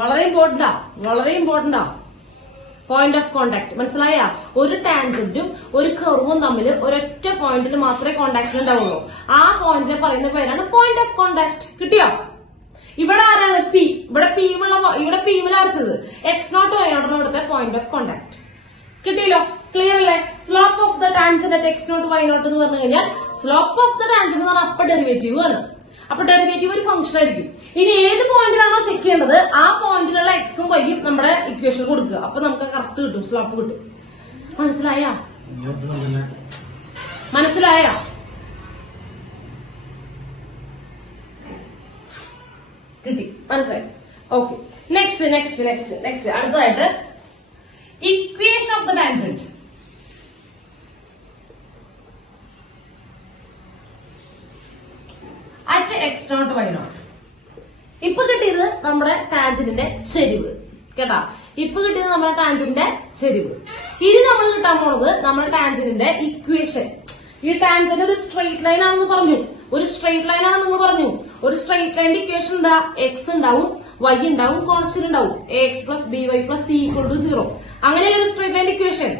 വളരെ ഇമ്പോർട്ടന്റാ പോയിന്റ് ഓഫ് കോണ്ടാക്ട്. മനസ്സിലായ? ഒരു ടാൻജന്റും ഒരു കർവും തമ്മിൽ ഒരൊറ്റ പോയിന്റിൽ മാത്രമേ കോണ്ടാക്ട് ഉണ്ടാവുള്ളൂ. ആ പോയിന്റിനെ പറയുന്ന പേരാണ് പോയിന്റ് ഓഫ് കോണ്ടാക്ട്. കിട്ടിയോ? ഇവിടെ ആരാണ്? പി. ഇവിടെ പിയിൽ അരച്ചത് എക്സ് നോട്ട് വൈ നോട്ടിന് ഇവിടുത്തെ പോയിന്റ് ഓഫ് കോണ്ടാക്ട്. കിട്ടിയല്ലോ? ക്ലിയർ അല്ലേ? Slope of the tangent at x nought y nought എന്ന് പറഞ്ഞു കഴിഞ്ഞാൽ സ്ലോപ്പ് ഓഫ് ദ ടാൻജന്റ് എന്ന് പറഞ്ഞാൽ അപ്പൊ ഡെറിവേറ്റീവ് ആണ്. അപ്പൊ ഡെറിവേറ്റീവ് ഒരു ഫംഗ്ഷൻ ആയിരിക്കും. ഇനി ഏത് പോയിന്റിലാണോ ചെക്ക് ചെയ്യേണ്ടത് ആ പോയിന്റിലുള്ള എക്സും വൈയും നമ്മുടെ ഇക്വേഷൻ കൊടുക്കുക. അപ്പൊ നമുക്ക് കറക്റ്റ് കിട്ടും, സ്ലോപ്പ് കിട്ടും. മനസ്സിലായ? കിട്ടി? മനസ്സിലായി? ഓക്കെ. നെക്സ്റ്റ് അടുത്തതായിട്ട് equation of the tangent. At x nought y nought. ഇപ്പൊ കിട്ടിയത് നമ്മുടെ ടാൻജന്റിന്റെ ചെരിവ്. കേട്ടാ? ഇനി നമ്മൾ കിട്ടാൻ പോണത് നമ്മുടെ ടാൻജന്റിന്റെ ഇക്വേഷൻ. ഈ ടാൻജന്റ് ഒരു സ്ട്രെയിറ്റ് ലൈൻ ആണെന്ന് പറഞ്ഞു. ഒരു സ്ട്രെയിറ്റ് ലൈനിന്റെ ഇക്വേഷൻ എന്താ? എക്സ് ഉണ്ടാവും, വൈ ഉണ്ടാവും, കോൺസ്റ്റന്റ് ഉണ്ടാവും. X plus b y plus c equal to 0. അങ്ങനെയാണ് ഒരു സ്ട്രെയിറ്റ് ലൈൻ ഇക്വേഷൻ.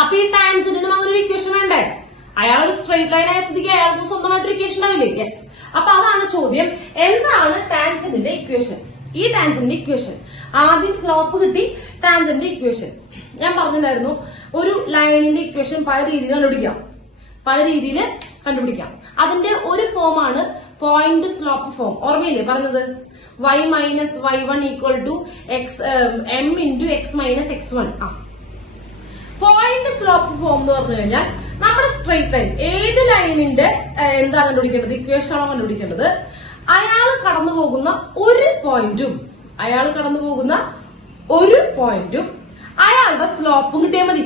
അപ്പൊ ഈ ടാൻജന്റിനും അങ്ങനെ ഒരു ഇക്വേഷൻ വേണ്ടേ? അയാളൊരു സ്ട്രെയിറ്റ് ലൈൻ ആയ സ്ഥിതിക്ക് അയാൾക്ക് സ്വന്തമായിട്ട് ഇക്വേഷൻ ഉണ്ടാവില്ലേ? യെസ്. അപ്പൊ അതാണ് ചോദ്യം, എന്താണ് ടാൻജന്റിന്റെ ഇക്വേഷൻ? ഈ ടാൻജന്റിന്റെ ഇക്വേഷൻ ആദ്യം സ്ലോപ്പ് കിട്ടി, ടാൻജന്റിന്റെ ഇക്വേഷൻ ഞാൻ പറഞ്ഞിട്ടുണ്ടായിരുന്നു. ഒരു ലൈനിന്റെ ഇക്വേഷൻ പല രീതിയിൽ കണ്ടുപിടിക്കാം. അതിന്റെ ഒരു ഫോമാണ് പോയിന്റ് സ്ലോപ്പ് ഫോം. ഓർമ്മയില്ലേ പറഞ്ഞത്? y minus y1 equal to m into x minus x1. Point slope form എന്ന് പറഞ്ഞു കഴിഞ്ഞാൽ നമ്മുടെ സ്ട്രെയിറ്റ് ലൈൻ, ഏത് ലൈനിന്റെ എന്താ കണ്ടുപിടിക്കേണ്ടത്? ഇക്വേഷൻ ആണോ കണ്ടുപിടിക്കേണ്ടത്? അയാൾ കടന്നു പോകുന്ന ഒരു പോയിന്റും അയാളുടെ സ്ലോപ്പും കിട്ടിയാൽ മതി.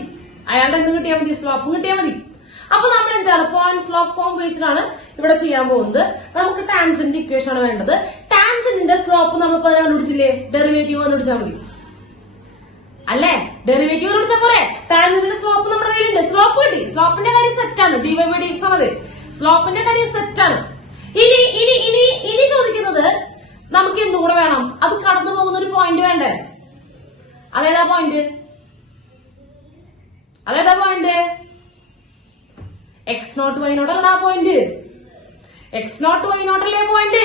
സ്ലോപ്പും കിട്ടിയാൽ മതി. അപ്പൊ നമ്മൾ എന്താണ് പോയിന്റ് സ്ലോപ്പ് ഫോം ബേസ്ഡാണ് ഇവിടെ ചെയ്യാൻ പോകുന്നത്. നമുക്ക് ടാൻജന്റ് ഇക്വേഷൻ ആണ് വേണ്ടത്. ടാൻജന്റിന്റെ സ്ലോപ്പ് നമ്മൾ കണ്ടുപിടിച്ചില്ലേ? ഡെറിവേറ്റീവ് കണ്ടുപിടിച്ചാൽ മതി അല്ലേ? ഡെറിവേറ്റീവ് കണ്ടുപിടിച്ചാൽ പോരെ? ടാൻജന്റിന്റെ സ്ലോപ്പ് നമ്മുടെ കയ്യിലുണ്ട്. സ്ലോപ്പ് കിട്ടി. സ്ലോപ്പിന്റെ കാര്യം സെറ്റാണ്. dydx ആണത്. സ്ലോപ്പിന്റെ കാര്യം സെറ്റാണ്. ഇനി ചോദിക്കുന്നത് നമുക്ക് എന്തുകൂടെ വേണം? അത് കടന്നു പോകുന്ന ഒരു പോയിന്റ് വേണ്ടേ? അതേതാ point? X nought y nought അല്ല point. X nought y nought അല്ലേ point?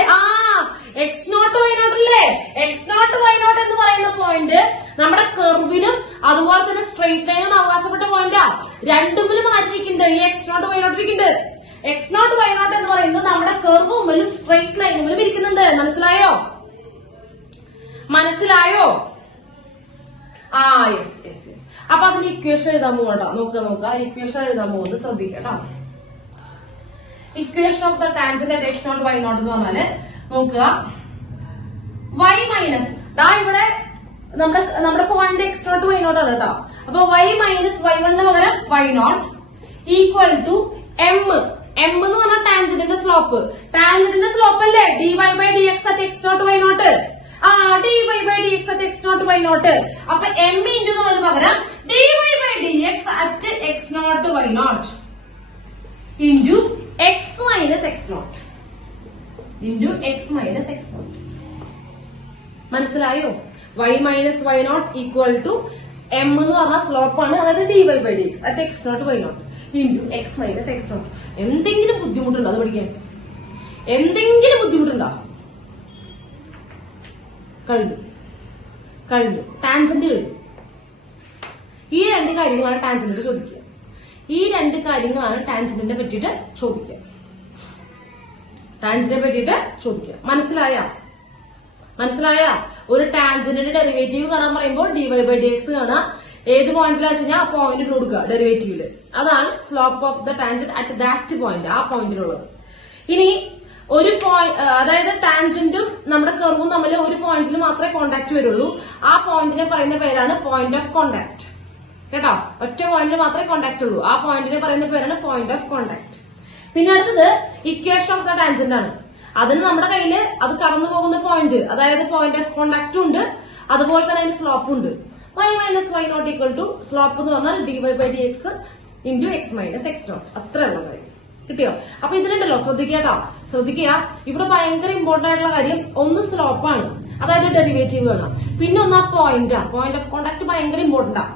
X nought y nought അല്ലേ? എക്സ് നോട്ട് വൈ നോട്ട് എന്ന് പറയുന്ന പോയിന്റ് നമ്മുടെ കർവിനും അതുപോലെ തന്നെ സ്ട്രെയിറ്റ് ലൈനും അവകാശപ്പെട്ട പോയിന്റാ. രണ്ടുമിലും മാറ്റിയിരിക്കുന്നുണ്ട്. ഈ എക്സ് നോട്ട് വൈ നോട്ട് ഇരിക്കുന്നുണ്ട്. എക്സ് നോട്ട് വൈ നോട്ട് എന്ന് പറയുന്നത് നമ്മുടെ കർവുമ്മിലും സ്ട്രെയിറ്റ് ലൈനുമിലും ഇരിക്കുന്നുണ്ട്. മനസ്സിലായോ? യെസ്. അപ്പൊ അതിന്റെ ഇക്വേഷൻ എഴുതാൻ പോകട്ടോ. നോക്കുക ഇക്വേഷൻ എഴുതാൻ പോകുന്നത് ശ്രദ്ധിക്കട്ടോ. Equation of the tangent at x nought y nought എന്ന് പറഞ്ഞാല് നോക്കുക, y മൈനസ് ഇവിടെ നമ്മുടെ point x nought y nought ആണ് കേട്ടോ. അപ്പൊ y മൈനസ് y1 പകരം y nought equal to m എന്ന് പറഞ്ഞാൽ ടാൻജന്റിന്റെ സ്ലോപ്പ്. ടാൻജന്റിന്റെ സ്ലോപ്പ് അല്ലേ dy by dx at x nought y nought. dy by dx at x nought y nought. അപ്പൊ m ഇൻറ്റു എന്നതിന് പകരം dy by dx at x nought y nought into x minus x nought മനസ്സിലായോ? y minus y nought equal to m എന്ന് പറഞ്ഞ സ്ലോപ്പാണ്. അതായത് dy by dx at x nought y nought into x minus x nought. എന്തെങ്കിലും ബുദ്ധിമുട്ടുണ്ടോ അത് പഠിക്കാൻ? എന്തെങ്കിലും ബുദ്ധിമുട്ടുണ്ടോ? കഴിഞ്ഞു ടാൻജന്റ് കഴിഞ്ഞു. ഈ രണ്ട് കാര്യങ്ങളാണ് ടാൻജന്റിന്റെ ചോദിക്കുക. ഈ രണ്ട് കാര്യങ്ങളാണ് ടാൻജന്റിനെ പറ്റിയിട്ട് ചോദിക്കുക. ടാൻജന്റിനെ പറ്റിയിട്ട് ചോദിക്കുക. മനസ്സിലായ ഒരു ടാൻജന്റിന്റെ ഡെറിവേറ്റീവ് കാണാൻ പറയുമ്പോൾ dy/dx കാണാം. ഏത് പോയിന്റിലാ വെച്ച് കഴിഞ്ഞാൽ ആ പോയിന്റ് ഇട്ട് കൊടുക്കുക ഡെറിവേറ്റീവില്. അതാണ് slope of the tangent at that point, ആ പോയിന്റിലുള്ളത്. ഇനി ഒരു പോയിന്റ്, അതായത് ടാൻജന്റും നമ്മുടെ കർവും തമ്മിൽ ഒരു പോയിന്റിൽ മാത്രമേ കോണ്ടാക്ട് വരുള്ളൂ. ആ പോയിന്റിനെ പറയുന്ന പേരാണ് പോയിന്റ് ഓഫ് കോണ്ടാക്ട്. കേട്ടോ, ഒറ്റ പോയിന്റിൽ മാത്രമേ കോണ്ടാക്ട് ഉള്ളൂ. ആ പോയിന്റിനെ പറയുന്ന പേരാണ് പോയിന്റ് ഓഫ് കോണ്ടാക്ട്. പിന്നെ അടുത്തത് ഇക്വേഷൻ ഓഫ് ദ ടാൻജന്റ് ആണ്. അതിന് നമ്മുടെ കയ്യില് അത് കടന്നു പോകുന്ന പോയിന്റ്, അതായത് പോയിന്റ് ഓഫ് കോണ്ടാക്ട് ഉണ്ട്, അതുപോലെ തന്നെ അതിന് സ്ലോപ്പ് ഉണ്ട്. y minus y nought equal to slope എന്ന് പറഞ്ഞാൽ dy/dx into x minus x nought. അത്ര ഉള്ള കാര്യം കിട്ടിയോ? അപ്പൊ ഇതിലുണ്ടല്ലോ ശ്രദ്ധിക്കുക. ഇവിടെ ഭയങ്കര ഇമ്പോർട്ടന്റ് ആയിട്ടുള്ള കാര്യം ഒന്ന് സ്ലോപ്പാണ്, അതായത് ഡെറിവേറ്റീവ് ആണ്. പിന്നെ ഒന്ന് ആ പോയിന്റ് ഓഫ് കോണ്ടാക്ട് ഭയങ്കര ഇമ്പോർട്ടന്റ് ആണ്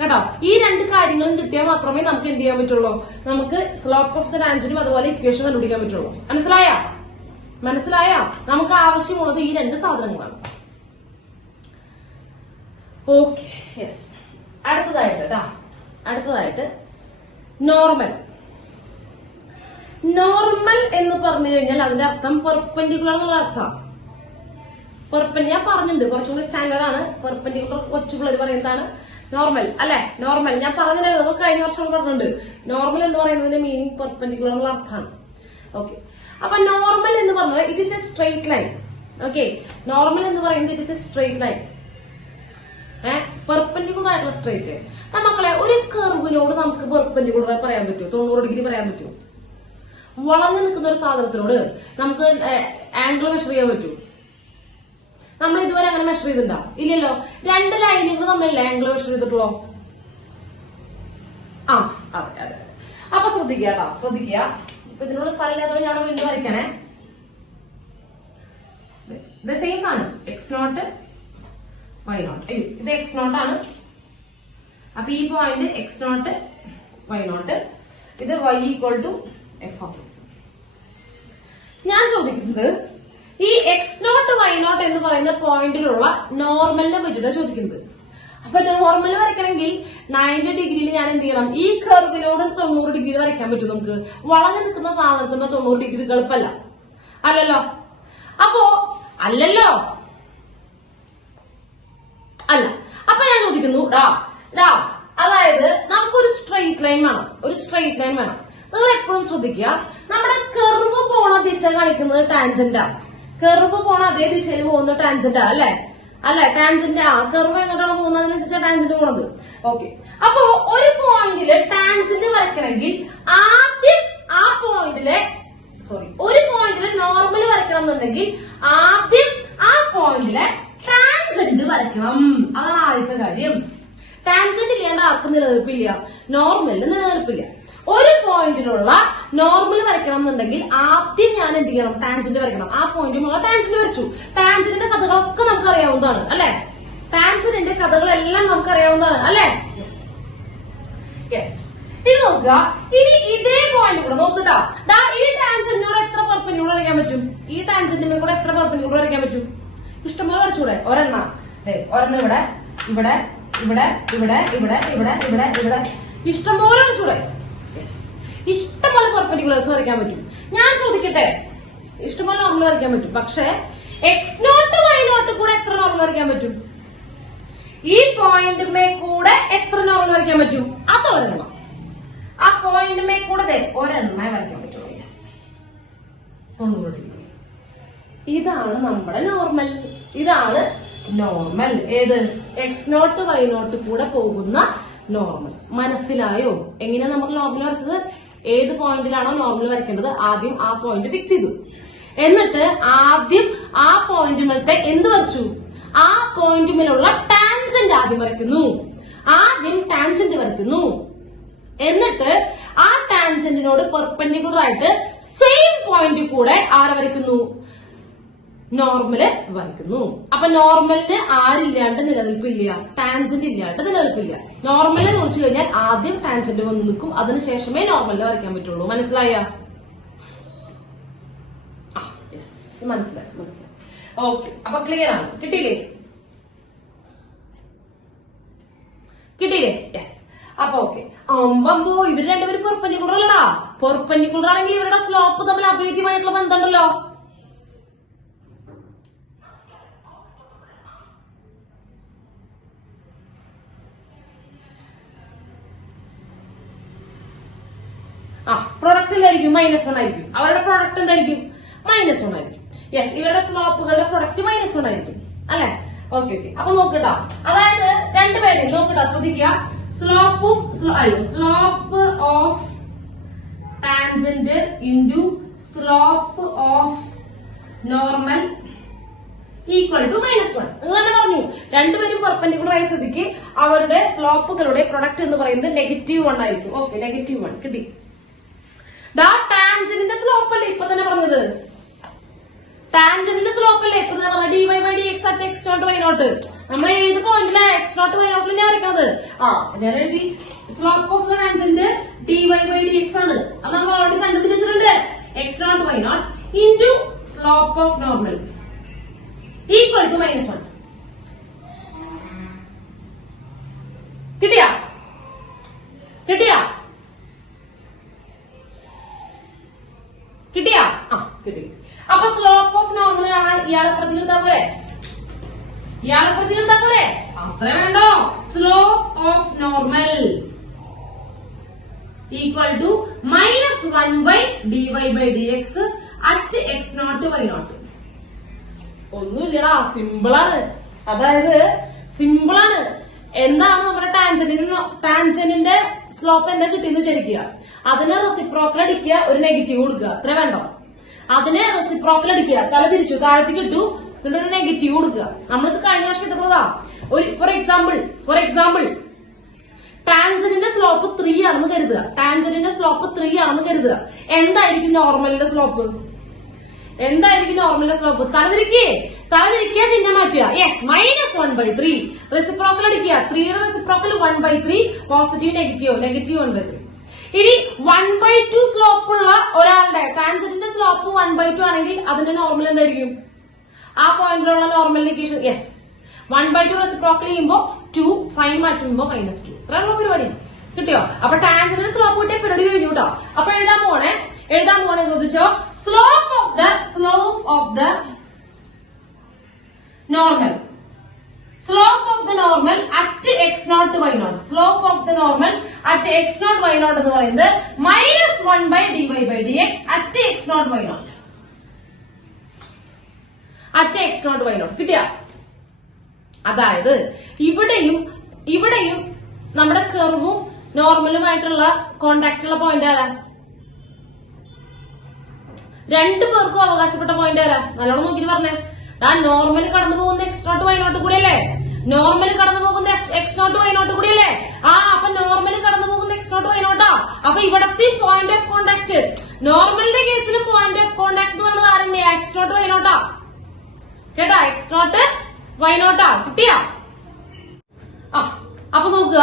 കേട്ടോ. ഈ രണ്ട് കാര്യങ്ങളും കിട്ടിയാൽ മാത്രമേ നമുക്ക് എന്ത് ചെയ്യാൻ പറ്റുള്ളൂ, നമുക്ക് സ്ലോപ്പ് ഓഫ് ദ ടാൻജന്റും അതുപോലെ ഇക്വേഷൻ കണ്ടുപിടിക്കാൻ പറ്റുള്ളൂ. മനസ്സിലായ നമുക്ക് ആവശ്യമുള്ളത് ഈ രണ്ട് സാധനങ്ങളാണ്. Okay, yes. അടുത്തതായിട്ട് നോർമൽ എന്ന് പറഞ്ഞു കഴിഞ്ഞാൽ അതിന്റെ അർത്ഥം പെർപെൻഡിക്കുലർ എന്നുള്ള അർത്ഥം. ഞാൻ പറഞ്ഞിട്ടുണ്ട്, കുറച്ചുകൂടി സ്റ്റാൻഡേർഡ് ആണ്. പെർപെൻഡിക്കുലർ കൊച്ചു പിള്ളേർ പറയുന്നതാണ് നോർമൽ, അല്ലെ? നോർമൽ ഞാൻ പറഞ്ഞിട്ടുള്ളത് കഴിഞ്ഞ വർഷം പറഞ്ഞിട്ടുണ്ട്. നോർമൽ എന്ന് പറയുന്നതിന്റെ മീനിങ് പെർപെൻഡിക്കുലർ എന്നുള്ള അർത്ഥമാണ്. ഓക്കെ, അപ്പൊ നോർമൽ എന്ന് പറഞ്ഞാൽ it is A straight line. Okay, normal എന്ന് പറയുന്നത് it is A straight line, perpendicular ആയിട്ടുള്ള സ്ട്രെയിറ്റ് ലൈൻ. മക്കളെ, ഒരു കർവിനോട് നമുക്ക് പെർപെൻഡിക്കുലർ പറയാൻ പറ്റുമോ? 90 ഡിഗ്രി പറയാൻ പറ്റുമോ? വളഞ്ഞു നിൽക്കുന്ന ഒരു സാധനത്തിനോട് നമുക്ക് ആംഗിൾ മെഷർ ചെയ്യാൻ പറ്റുമോ? നമ്മൾ ഇതുവരെ അങ്ങനെ മെഷർ ചെയ്തിട്ടുണ്ടോ? ഇല്ലല്ലോ. രണ്ട് ലൈനുകൾ നമ്മളല്ലേ ആംഗിൾ മെഷർ ചെയ്തിട്ടുള്ളൂ. അതെ. അപ്പൊ ശ്രദ്ധിക്കുക. ഇപ്പൊ ഇതിനുള്ള സ്ഥലമില്ലാത്തത് ഞാൻ വീണ്ടും വരയ്ക്കണേ. സെയിം സാധനം x0 y0. ഇത് x0 ആണ്. അപ്പൊ ഈ പോയിന്റ് x0 y0, ഇത് y equal to f of x. ഞാൻ ചോദിക്കുന്നത് ഈ x0 y0 എന്ന് പറയുന്ന പോയിന്റിലുള്ള നോർമലിനെ പറ്റിയിട്ടാണ് ചോദിക്കുന്നത്. അപ്പൊ നോർമൽ വരയ്ക്കണമെങ്കിൽ 90 ഡിഗ്രിയിൽ ഞാൻ എന്ത് ചെയ്യണം? ഈ കർവിനോട് 90 ഡിഗ്രിയിൽ വരയ്ക്കാൻ പറ്റും നമുക്ക്. വളഞ്ഞു നിൽക്കുന്ന സാധനത്തിന് 90 ഡിഗ്രി എളുപ്പമല്ല, അല്ലല്ലോ. അപ്പൊ ഞാൻ ചോദിക്കുന്നു അതായത് നമുക്കൊരു സ്ട്രെയിറ്റ് ലൈൻ വേണം. നിങ്ങൾ എപ്പോഴും ശ്രദ്ധിക്കുക, നമ്മുടെ കർവ് പോണ ദിശ കാണിക്കുന്നത് ടാൻജന്റാ. കർവ് പോണ അതേ ദിശയിൽ പോകുന്ന ടാൻജന്റാ, അല്ലെ? ടാൻജന്റ് കർവ് എങ്ങോട്ടാണ് പോകുന്നതിനനുസരിച്ചാണ് ടാൻജന്റ് പോണത്. ഓക്കെ, അപ്പോ ഒരു പോയിന്റില് ടാൻജന്റ് വരയ്ക്കണമെങ്കിൽ ആദ്യം ഒരു പോയിന്റില് നോർമൽ വരയ്ക്കണം എന്നുണ്ടെങ്കിൽ ആദ്യം ആ പോയിന്റിലെ ടാൻജന്റ് വരയ്ക്കണം. അതാണ് ആദ്യത്തെ കാര്യം. ടാൻജന്റ് ഇല്ലാണ്ട് ആർക്കും നിലനിൽപ്പില്ല, നോർമലിന് നിലനിൽപ്പില്ല. ഒരു പോയിന്റിലുള്ള നോർമൽ വരയ്ക്കണം എന്നുണ്ടെങ്കിൽ ആദ്യം ഞാൻ എന്ത് ചെയ്യണം? ടാൻജന്റ് വരയ്ക്കണം. ആ പോയിന്റിലുള്ള ടാൻജന്റ് വരച്ചു. ടാൻജന്റിന്റെ കഥകളൊക്കെ നമുക്ക് അറിയാവുന്നതാണ്, അല്ലെ? ടാൻജന്റിന്റെ കഥകളെല്ലാം നമുക്ക് അറിയാവുന്നതാണ്, അല്ലെ? യെസ്. ഇനി നോക്കുക, ഇനി ഇതേ പോയിന്റ് കൂടെ നോക്കട്ടോ. ഈ ടാൻജന്റിനോട് എത്ര പെർപെൻഡിക്കുലർ വരയ്ക്കാൻ പറ്റും? ഈ ടാൻജന്റിനെ കൂടെ എത്ര പെർപെൻഡിക്കുലർ വരയ്ക്കാൻ പറ്റും? ഇഷ്ടംപോലെ വരച്ചൂടെ? ഒരെണ്ണം ഇവിടെ ഇഷ്ടംപോലെ വരച്ചൂടെ? ഇഷ്ടംപോലെ പെർപെൻഡിക്കുലേഴ്സ് വരയ്ക്കാൻ പറ്റും. ഞാൻ ചോദിക്കട്ടെ, ഇഷ്ടംപോലെ നോർമൽ വരയ്ക്കാൻ പറ്റും. പക്ഷെ x0 y0 കൂടെ എത്ര നോർമൽ വരയ്ക്കാൻ പറ്റും? ഈ പോയിന്റുമേ കൂടെ എത്ര നോർമൽ വരയ്ക്കാൻ പറ്റും? അത് ഒരെണ്ണം. ആ പോയിന്റുമേ കൂടെ ഒരെണ്ണേ വരയ്ക്കാൻ പറ്റുള്ളൂ. Yes, 90 degree. ഇതാണ് നമ്മുടെ നോർമൽ. ഏത്? x0 y0 കൂടെ പോകുന്ന നോർമൽ. മനസ്സിലായോ? എങ്ങനെയാ നമ്മൾ നോർമൽ വരച്ചത്? ഏത് പോയിന്റിലാണോ നോർമൽ വരയ്ക്കേണ്ടത് ആദ്യം ആ പോയിന്റ് ഫിക്സ് ചെയ്തു. എന്നിട്ട് ആദ്യം ആ പോയിന്റുമേലത്തെ എന്ത് വരച്ചു? ആ പോയിന്റുമേലുള്ള ടാൻജന്റ് ആദ്യം വരയ്ക്കുന്നു. എന്നിട്ട് ആ ടാൻജന്റിനോട് പെർപെൻഡിക്കുലർ ആയിട്ട് സെയിം പോയിന്റ് കൂടെ ആരെ വരയ്ക്കുന്നു? നോർമല് വരയ്ക്കുന്നു. അപ്പൊ നോർമലിന് ആരില്ലാണ്ട് നിലനിൽപ്പില്ല, ടാൻജന്റ് ഇല്ലാണ്ട് നിലനിൽപ്പില്ല. നോർമലിനെ ചോദിച്ചു കഴിഞ്ഞാൽ ആദ്യം ടാൻജന്റ് വന്ന് നിൽക്കും, അതിനുശേഷമേ നോർമലിനെ വരയ്ക്കാൻ പറ്റുള്ളൂ. മനസ്സിലായി. ഓക്കെ, അപ്പൊ ക്ലിയർ ആണ്. കിട്ടിയില്ലേ? യെസ്. അപ്പൊ ഓക്കെ. അമ്പോ ഇവര് രണ്ടുപേരും പെർപെൻഡിക്കുലർ അല്ലടാ. പെർപെൻഡിക്കുലർ ആണെങ്കിൽ ഇവരുടെ സ്ലോപ്പ് തമ്മിൽ അഭേദ്യമായിട്ടുള്ള ബന്ധമുണ്ടല്ലോ. പ്രൊഡക്റ്റ് എന്തായിരിക്കും? -1 ആയിരിക്കും. അവരുടെ പ്രൊഡക്റ്റ് എന്തായിരിക്കും? -1 ആയിരിക്കും. യെസ്, ഇവരുടെ സ്ലോപ്പുകളുടെ പ്രൊഡക്റ്റ് -1 ആയിരിക്കും അല്ലെ? ഓക്കെ. അപ്പൊ നോക്കട്ടോ, അതായത് രണ്ടുപേരും നോക്കട്ടോ, ശ്രദ്ധിക്കുക. Slope of tangent into slope of normal equal to -1. നിങ്ങൾ തന്നെ പറഞ്ഞു, രണ്ടുപേരും പെർപെൻഡിക്കുലർ ആയ സ്ഥിതിക്ക് അവരുടെ സ്ലോപ്പുകളുടെ പ്രൊഡക്റ്റ് എന്ന് പറയുന്നത് -1 ആയിരിക്കും. ഓക്കെ, -1 കിട്ടി. ടാൻജന്റിന്റെ സ്ലോപ്പ് അല്ലേ ഇപ്പൊ തന്നെ പറഞ്ഞത്? ടാൻജന്റിന്റെ സ്ലോപ്പ് അല്ലേ ഇപ്പൊ തന്നെ പറഞ്ഞത്? dy/dx at x0 y0. നമ്മൾ ഏത് പോയിന്റിലാണ് x0 y0 തന്നെ വരയ്ക്കുന്നത്? ഞാൻ എഴുതി slope of the tangent dy/dx ആണ്. അത് നമ്മൾ ഓൾറെഡി കണ്ടുപിടിച്ചിട്ടുണ്ട്. x0 y0 into slope of normal equal to -1. കിട്ടിയാ? കിട്ടി. അപ്പൊ സ്ലോപ്പ് ഓഫ് നോർമൽ കാണാൻ ഇയാളെ പ്രതിനിധാ പോരെ? അത്ര വേണ്ടോ? Slope of normal equal to -1/dy/dx at x0 y0. ഒന്നുമില്ലടാ, സിമ്പിളാണ്. അതായത് സിമ്പിളാണ്. എന്താണ് നമ്മുടെ ടാൻജന്റിന്റെ സ്ലോപ്പ് എന്താ കിട്ടിയെന്ന് വിചാരിക്കുക. അതിന് റെസിപ്രോക്കൽ അടിക്കുക, ഒരു നെഗറ്റീവ് കൊടുക്കുക. അത്ര വേണ്ടോ? അതിന് റെസിപ്രോക്കൽ അടിക്കുക, തല തിരിച്ചു താഴത്തേക്ക് ഇട്ടു, എന്നിട്ട് ഒരു നെഗറ്റീവ് കൊടുക്കുക. നമ്മളിത് കഴിഞ്ഞ വർഷം എടുക്കുന്നതാ. ഒരു ഫോർ എക്സാമ്പിൾ ടാൻജന്റിന്റെ സ്ലോപ്പ് 3 ആണെന്ന് കരുതുക. എന്തായിരിക്കും നോർമലിന്റെ സ്ലോപ്പ്? തലതിരിക്കുക, ചിഹ്നം മാറ്റുക. യെസ്, -1/3. റെസിപ്രോക്കൽ അടിക്കുക. 3യുടെ റെസിപ്രോക്കൽ 1/3, പോസിറ്റീവ് നെഗറ്റീവ് 1/3. ഇനി 1/2 സ്ലോപ്പ് ഉള്ള ഒരാളുടെ ടാൻജന്റിന്റെ സ്ലോപ്പ് 1/2 ആണെങ്കിൽ അതിന്റെ നോർമൽ എന്തായിരിക്കും? ആ പോയിന്റിലുള്ള നോർമൽ ഇക്വേഷൻ. യെസ്, 1/2 റെസിപ്രോക്കൽ ചെയ്യുമ്പോ 2, സൈൻ മാറ്റുമ്പോ -2. ഇത്രയുള്ള പരിപാടി. കിട്ടിയോ? അപ്പൊ ടാൻജന്റിന്റെ സ്ലോപ്പ് കിട്ടിയ പരിപാടി കഴിഞ്ഞു കേട്ടോ. അപ്പൊ എഴുതാൻ പോണേ ശ്രദ്ധിച്ചോ. Slope of the normal at x0 y0. Slope of the normal at x0 y0 എന്ന് പറയുന്നത് -1/dy/dx at x0 y0. കിട്ടിയ? അതായത് ഇവിടെയും നമ്മുടെ കർവും നോർമലുമായിട്ടുള്ള കോണ്ടാക്ട് ഉള്ള പോയിന്റ് ആരാ? രണ്ടു പേർക്കും അവകാശപ്പെട്ട പോയിന്റ് ആരാ? നല്ലോണം നോക്കിട്ട് പറഞ്ഞേ. നോർമൽ കടന്നു പോകുന്ന x0 y0 കൂടിയല്ലേ? അപ്പൊ നോർമൽ കടന്നു പോകുന്ന x0 y0. അപ്പൊ ഇവിടത്തെ പോയിന്റ് ഓഫ് കോണ്ടാക്ട്, നോർമലിന്റെ കേസിൽ പോയിന്റ് ഓഫ് കോണ്ടാക്ട് എന്ന് പറയുന്നത് ആരല്ലേ? x0 y0. കേട്ടാ? x0 y0. കിട്ടിയാ? അപ്പൊ നോക്കുക,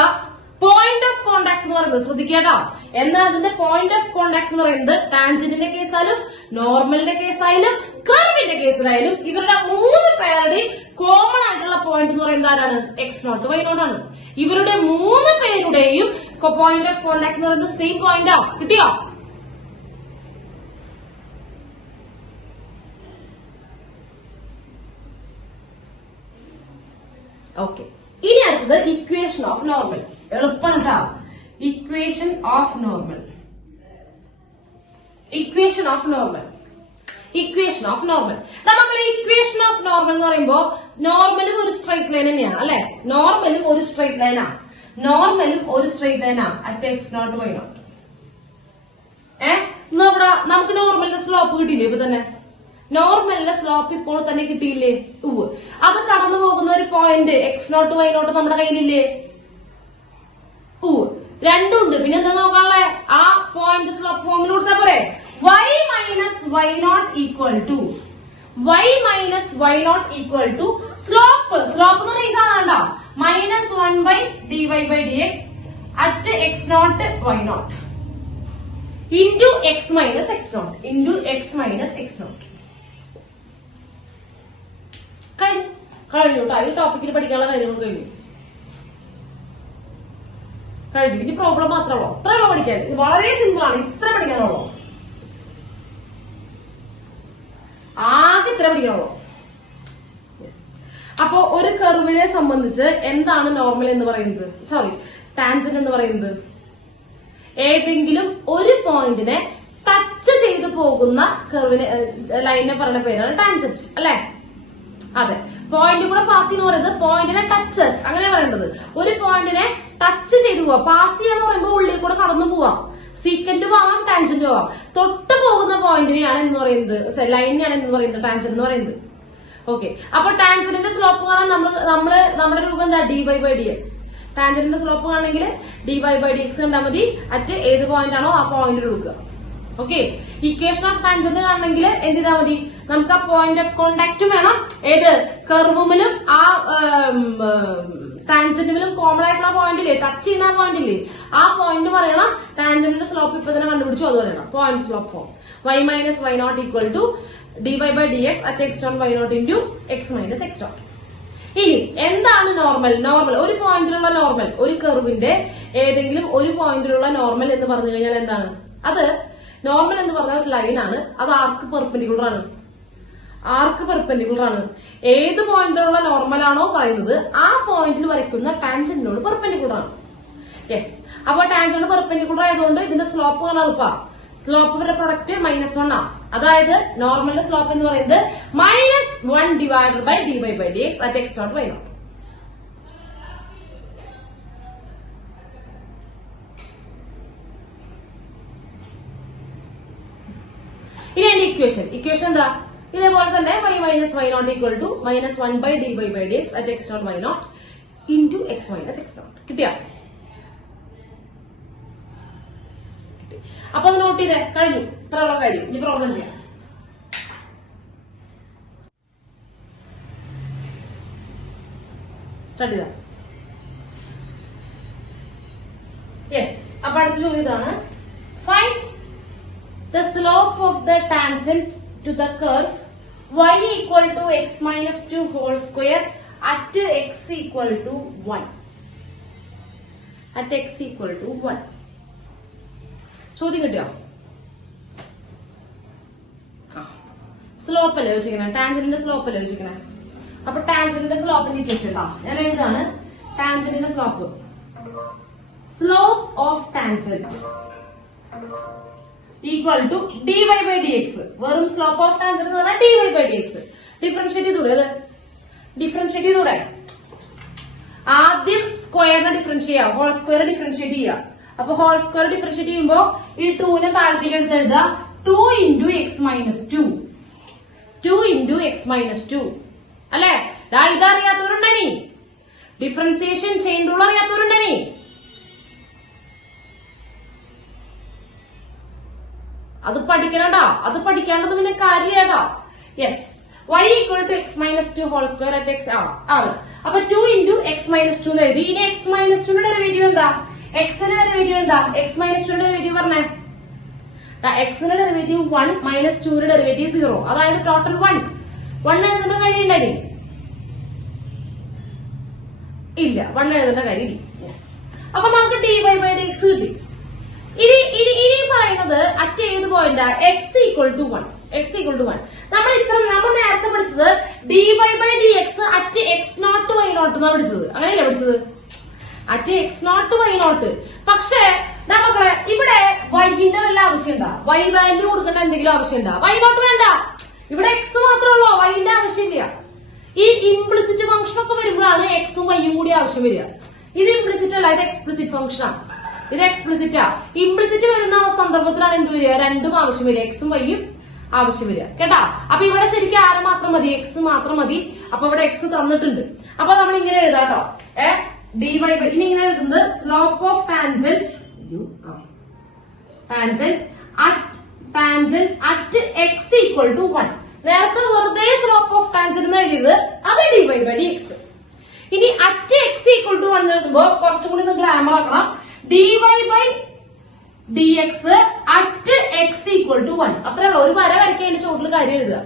പോയിന്റ് ഓഫ് കോണ്ടാക്ട് എന്ന് പറയുന്നത് ശ്രദ്ധിക്കേട്ടോ. എന്നാൽ അതിന്റെ പോയിന്റ് ഓഫ് കോണ്ടാക്ട് എന്ന് പറയുന്നത് ടാൻജന്റിന്റെ കേസായാലും നോർമലിന്റെ കേസായാലും കർവിന്റെ കേസിലായാലും ഇവരുടെ 3 പേരുടെയും കോമൺ ആയിട്ടുള്ള പോയിന്റ് എന്ന് പറയുന്നത് ആരാണ്? x0 y0 ആണ്. ഇവരുടെ 3 പേരുടെയും പോയിന്റ് ഓഫ് കോണ്ടാക്ട് എന്ന് പറയുന്നത് സെയിം പോയിന്റ്. കിട്ടിയോ? ഓക്കെ. ഇനി അടുത്തത് ഇക്വേഷൻ ഓഫ് നോർമൽ. എളുപ്പമാണ് കേട്ടോ. ഇക്വേഷൻ ഓഫ് നോർമൽ നമ്മൾ ഇക്വേഷൻ ഓഫ് നോർമൽ എന്ന് പറയുമ്പോ നോർമലും ഒരു സ്ട്രൈറ്റ് ലൈൻ തന്നെയാണ് അല്ലെ? നോർമലും ഒരു സ്ട്രൈറ്റ് ലൈനാ at x0 y0. നോക്കടാ, നമുക്ക് നോർമലിന്റെ സ്ലോപ്പ് കിട്ടിയില്ലേ? ഇപ്പൊ തന്നെ നോർമലിന്റെ സ്ലോപ്പ് ഇപ്പോൾ തന്നെ കിട്ടിയില്ലേ? അത് കടന്നു പോകുന്ന ഒരു പോയിന്റ് x0 y0 നമ്മുടെ കയ്യിലില്ലേ? രണ്ടുണ്ട്. പിന്നെ എന്താ നോക്കാനുള്ളേ? ആ പോയിന്റ് സ്ലോപ്പ് ഫോമിൽ കൊടുത്താ പോരെ? y minus y0 equal to slope എന്ന് പറയുന്ന സാധനം -1/dy/dx at x0 y0 into x minus x0. കഴിഞ്ഞു കേട്ടോ. ഈ ടോപ്പിക്കിൽ പഠിക്കാനുള്ള കാര്യങ്ങൾ കഴിഞ്ഞു. ഇനി പ്രോബ്ലം മാത്രമേ ഉള്ളൂ. അത്രയുള്ളൂ പഠിക്കാൻ. ഇത് വളരെ സിമ്പിൾ ആണ്. ഇത്ര പഠിക്കാനുള്ളൂ. ആകെ ഇത്ര പഠിക്കാനുള്ളൂ. അപ്പോ ഒരു കർവിനെ സംബന്ധിച്ച് എന്താണ് നോർമൽ എന്ന് പറയുന്നത്, സോറി ടാൻജന്റ് എന്ന് പറയുന്നത്? ഏതെങ്കിലും ഒരു പോയിന്റിനെ ടച്ച് ചെയ്ത് പോകുന്ന കർവിനെ ലൈനിനെ പറയുന്ന പേരാണ് ടാൻജന്റ് അല്ലെ? അതെ. പോയിന്റ് കൂടെ പാസ് ചെയ്യുന്ന പറയുന്നത് പോയിന്റിനെ ടച്ചസ് അങ്ങനെ പറയേണ്ടത്. ഒരു പോയിന്റിനെ ടച്ച് ചെയ്ത് പോവാ. പാസ് ചെയ്യാന്ന് പറയുമ്പോൾ ഉള്ളിൽ കൂടെ കടന്നു പോവാം. സീക്കന്റ് ആവാം, ടാൻജന്റ് ആവാം. തൊട്ട് പോകുന്ന പോയിന്റിനെയാണ് എന്ന് പറയുന്നത്, ലൈനിനെയാണ് എന്ന് പറയുന്നത് ടാൻജന്റ് എന്ന് പറയുന്നത്. ഓക്കെ. അപ്പൊ ടാൻജന്റിന്റെ സ്ലോപ്പ് കാണാൻ നമ്മുടെ രൂപം എന്താ? dy/dx. ടാൻജന്റിന്റെ സ്ലോപ്പ് കാണണമെങ്കിൽ dy/dx കണ്ടാൽ മതി. അറ്റ് ഏത് പോയിന്റ് ആണോ ആ പോയിന്റ് എടുക്കുക. ഓക്കെ. ഇക്വേഷൻ ഓഫ് ടാൻജന്റ് കാണണമെങ്കിൽ എന്ത് ചെയ്താൽ മതി? നമുക്ക് ആ പോയിന്റ് ഓഫ് കോണ്ടാക്റ്റും വേണം. ഏത് കർവുമിലും ആ ടാൻജന്റിലും കോമൺ ആയിട്ടുള്ള പോയിന്റ് ഇല്ലേ, ടച്ച് ചെയ്യുന്ന പോയിന്റ് ഇല്ലേ, ആ പോയിന്റ് പറയണം. ടാൻജന്റിന്റെ സ്ലോപ്പ് ഇപ്പൊ തന്നെ കണ്ടുപിടിച്ചു, അത് പറയണം. Point slope form y - y0 equal to dy/dx at x dot y0 into x minus x dot. ഇനി എന്താണ് നോർമൽ? നോർമൽ ഒരു പോയിന്റിലുള്ള നോർമൽ, ഒരു കർവിന്റെ ഏതെങ്കിലും ഒരു പോയിന്റിലുള്ള നോർമൽ എന്ന് പറഞ്ഞു കഴിഞ്ഞാൽ എന്താണ്? അത് നോർമൽ എന്ന് പറഞ്ഞ ഒരു ലൈനാണ്. അത് ആർക്ക് പെർപെൻഡിക്കുലർ ആണ്. ആർക്ക് പെർപെൻഡിക്കുലർ ആണ്. ഏത് പോയിന്റിലുള്ള നോർമൽ ആണോ പറയുന്നത് ആ പോയിന്റിൽ വരയ്ക്കുന്ന ടാൻജന്റിനോട് പെർപെൻഡിക്കുലർ ആണ്. യെസ്. അപ്പൊ ടാൻജന്റ് പെർപെൻഡിക്കുലർ ആയതുകൊണ്ട് ഇതിന്റെ സ്ലോപ്പ് കാണാൻ എളുപ്പ. സ്ലോപ്പിന്റെ പ്രൊഡക്റ്റ് -1 ആണ്. അതായത് നോർമലിന്റെ സ്ലോപ്പ് എന്ന് പറയുന്നത് -1 divided by dy/dx at x dot y0. ഇനി അതിന്റെ ഇക്വേഷൻ എന്താ? ഇതേപോലെ തന്നെ y - y0 equal to -1 by dy/dx at x dot y0 into x minus x dot. കിട്ടിയ? അപ്പൊ അത് നോട്ട് ചെയ്തേ. കഴിഞ്ഞു. ഇത്രയുള്ള കാര്യം. ഇനി പ്രോബ്ലം ചെയ്യാം. സ്റ്റാർട്ട് ചെയ്താ. യെസ്. അപ്പൊ അടുത്ത ചോദ്യം ഇതാണ്. Find the slope of the tangent to the curve y equal to x minus 2 whole square at x equal to 1. At x equal to 1. ചോദ്യം കിട്ടിയോ? സ്ലോപ്പ് അല്ലേ ചോദിക്കണേ? ടാൻജന്റിന്റെ സ്ലോപ്പ് അല്ലേ ചോദിക്കണേ? അപ്പൊ ടാൻജന്റിന്റെ സ്ലോപ്പിന്റെ ഇക്വേഷൻ കേട്ടോ ഞാൻ എഴുതാണ്. ടാൻജന്റിന്റെ slope, slope of tangent equal to dy/dx. വെറും സ്ലോപ്പ് ഓഫ് ടാൻജന്റ് എന്ന് പറഞ്ഞാൽ dy/dx. ഡിഫറൻഷിയേറ്റ് ചെയ്തൂടെ? ആദ്യം സ്ക്വയറിനെ ഡിഫറൻഷിയേറ്റ് ചെയ്യാം. ഹോൾ സ്ക്വയർ ഡിഫറൻഷിയേറ്റ് ചെയ്യാം. അപ്പൊ ഹോൾ സ്ക്വയർ ഡിഫറൻഷിയേറ്റ് ചെയ്യുമ്പോ ഈ 2നെ താഴത്തേക്ക് എടുത്ത് എഴുതുക. 2 into x minus 2. 2 into x minus 2 അല്ലെ? ഇതറിയാത്തവരുണ്ടനി, ഡിഫറൻസിയേഷൻ ചെയിൻ റൂൾ അറിയാത്തവരുണ്ടനി. അത് പഠിക്കണട്ടോ. അത് പഠിക്കാണ്ടത് പിന്നെ കാര്യട്ടോ. Yes. y equal to x minus 2 whole square at x ആണ്. അപ്പൊ 2 into x minus 2 എന്ന് എഴുതി. ഇനി x minus 2 ന്റെ ഡെറിവേറ്റീവ് എന്താ? x ന്റെ ഡെറിവേറ്റീവ് എന്താ? x minus 2 ന്റെ ഡെറിവേറ്റീവ് പറഞ്ഞേ. x ന്റെ ഡെറിവേറ്റീവ് 1 minus 2 ന്റെ ഡെറിവേറ്റീവ് 0. അതായത് ടോട്ടൽ 1 എഴുതേണ്ട കാര്യം ഉണ്ടായി ഇല്ല. 1 എഴുതേണ്ട കാര്യം ഇല്ല. യെസ്. അപ്പൊ നമുക്ക് dy/dx കിട്ടി. ഇനി പറയുന്നത് അറ്റ് ഏത് point? x equal to 1. x equal to 1. നമ്മൾ നേരത്തെ പഠിച്ചത് dy/dx അറ്റ് x0 y0 എന്നാണ് പഠിച്ചത്. അങ്ങനെയല്ലേ പഠിച്ചത്? At x0 y0. പക്ഷേ നമ്മളെ ഇവിടെ y-ന്റെ വല്ല ആവശ്യമുണ്ടാ? y വാല്യൂ കൊടുക്കേണ്ട എന്തെങ്കിലും ആവശ്യമുണ്ടാ? y0 വേണ്ട. ഇവിടെ x മാത്രമേ ഉള്ളൂ. y-ന്റെ ആവശ്യമില്ല. ഈ ഇംപ്ലിസിറ്റ് ഫംഗ്ഷൻ ഒക്കെ വരുമ്പോഴാണ് എക്സും വൈയും കൂടി ആവശ്യം വരിക. ഇത് ഇംപ്ലിസിറ്റ് അല്ല, ഇത് എക്സ്പ്ലിസിറ്റ് ഫംഗ്ഷനാണ്. ഇത് എക്സ്പ്ലിസിറ്റാ. ഇംപ്ലിസിറ്റ് വരുന്ന സന്ദർഭത്തിലാണ് എന്ത് വരിക? രണ്ടും ആവശ്യം വരിക. എക്സും വൈയും ആവശ്യം വരിക. കേട്ടാ? അപ്പൊ ഇവിടെ ശരിക്കും ആരെ മാത്രം മതി? എക്സ് മാത്രം മതി. അപ്പൊ ഇവിടെ എക്സ് തന്നിട്ടുണ്ട്. അപ്പൊ നമ്മൾ ഇങ്ങനെ എഴുതാട്ടോ. dy ഇനി ഇങ്ങനെ എഴുതുന്നത് slope of tangent at x equal to 1. നേരത്തെ വെറുതെ സ്ലോപ്പ് ഓഫ് ടാൻജന്റ് എന്ന് എഴുതിയത് അത് dy/dx. ഇനി അറ്റ് എക്സ് ഈക്വൽ ടു 1 എഴുതുമ്പോ കുറച്ചും കൂടി ഗ്രാമർ ആക്കണം. dy/dx at x equal to 1. അത്രേ ഉള്ളൂ. ഒരു വര വരയ്ക്കാൻ അതിന്റെ ചോട്ടിൽ കാര്യം എഴുതുക.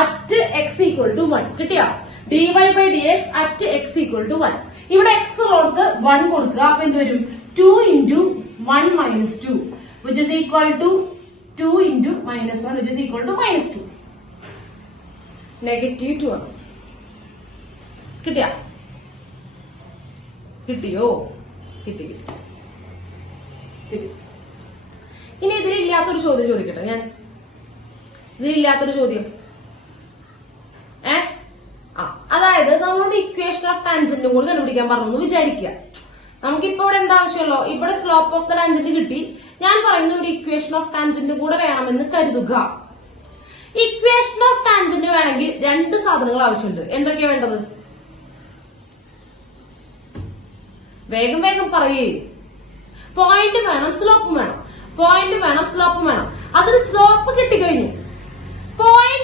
അറ്റ് എക്സ് ഈക്വൽ ടു 1 കിട്ടിയ dy by dx at x equal to 1. ഇവിടെ x ഉള്ളവർക്ക് 1 കൊടുക്കുക. അപ്പൊ എന്ത് വരും? 2 into 1 minus 2 which is equal to 2 into minus 1 which is equal to minus 2. Negative 2 ആണ്. കിട്ടിയോ? കിട്ടി. ഇനി ഇതിലില്ലാത്തൊരു ചോദ്യം ചോദിക്കട്ടെ ഞാൻ. ഇതിലില്ലാത്തൊരു ചോദ്യം. അതായത് നമ്മളോട് ഇക്വേഷൻ ഓഫ് ടാൻജന്റും കൂടി കണ്ടുപിടിക്കാൻ പറഞ്ഞു എന്ന് വിചാരിക്കുക. നമുക്കിപ്പോ ഇവിടെ എന്താ ആവശ്യമല്ലോ? ഇവിടെ സ്ലോപ്പ് ഓഫ് ദ ടാൻജന്റ് കിട്ടി. ഞാൻ പറയുന്ന ഒരു ഇക്വേഷൻ ഓഫ് ടാൻജന്റ് കൂടെ വേണമെന്ന് കരുതുക. ഇക്വേഷൻ ഓഫ് ടാൻജന്റ് വേണമെങ്കിൽ 2 സാധനങ്ങൾ ആവശ്യമുണ്ട്. എന്തൊക്കെയാ വേണ്ടത്? വേഗം പറയേ. പോയിന്റ് വേണം, സ്ലോപ്പും വേണം. പോയിന്റ് വേണം, സ്ലോപ്പും വേണം. അതിന് സ്ലോപ്പ് കിട്ടിക്കഴിഞ്ഞു. പോയിന്റ്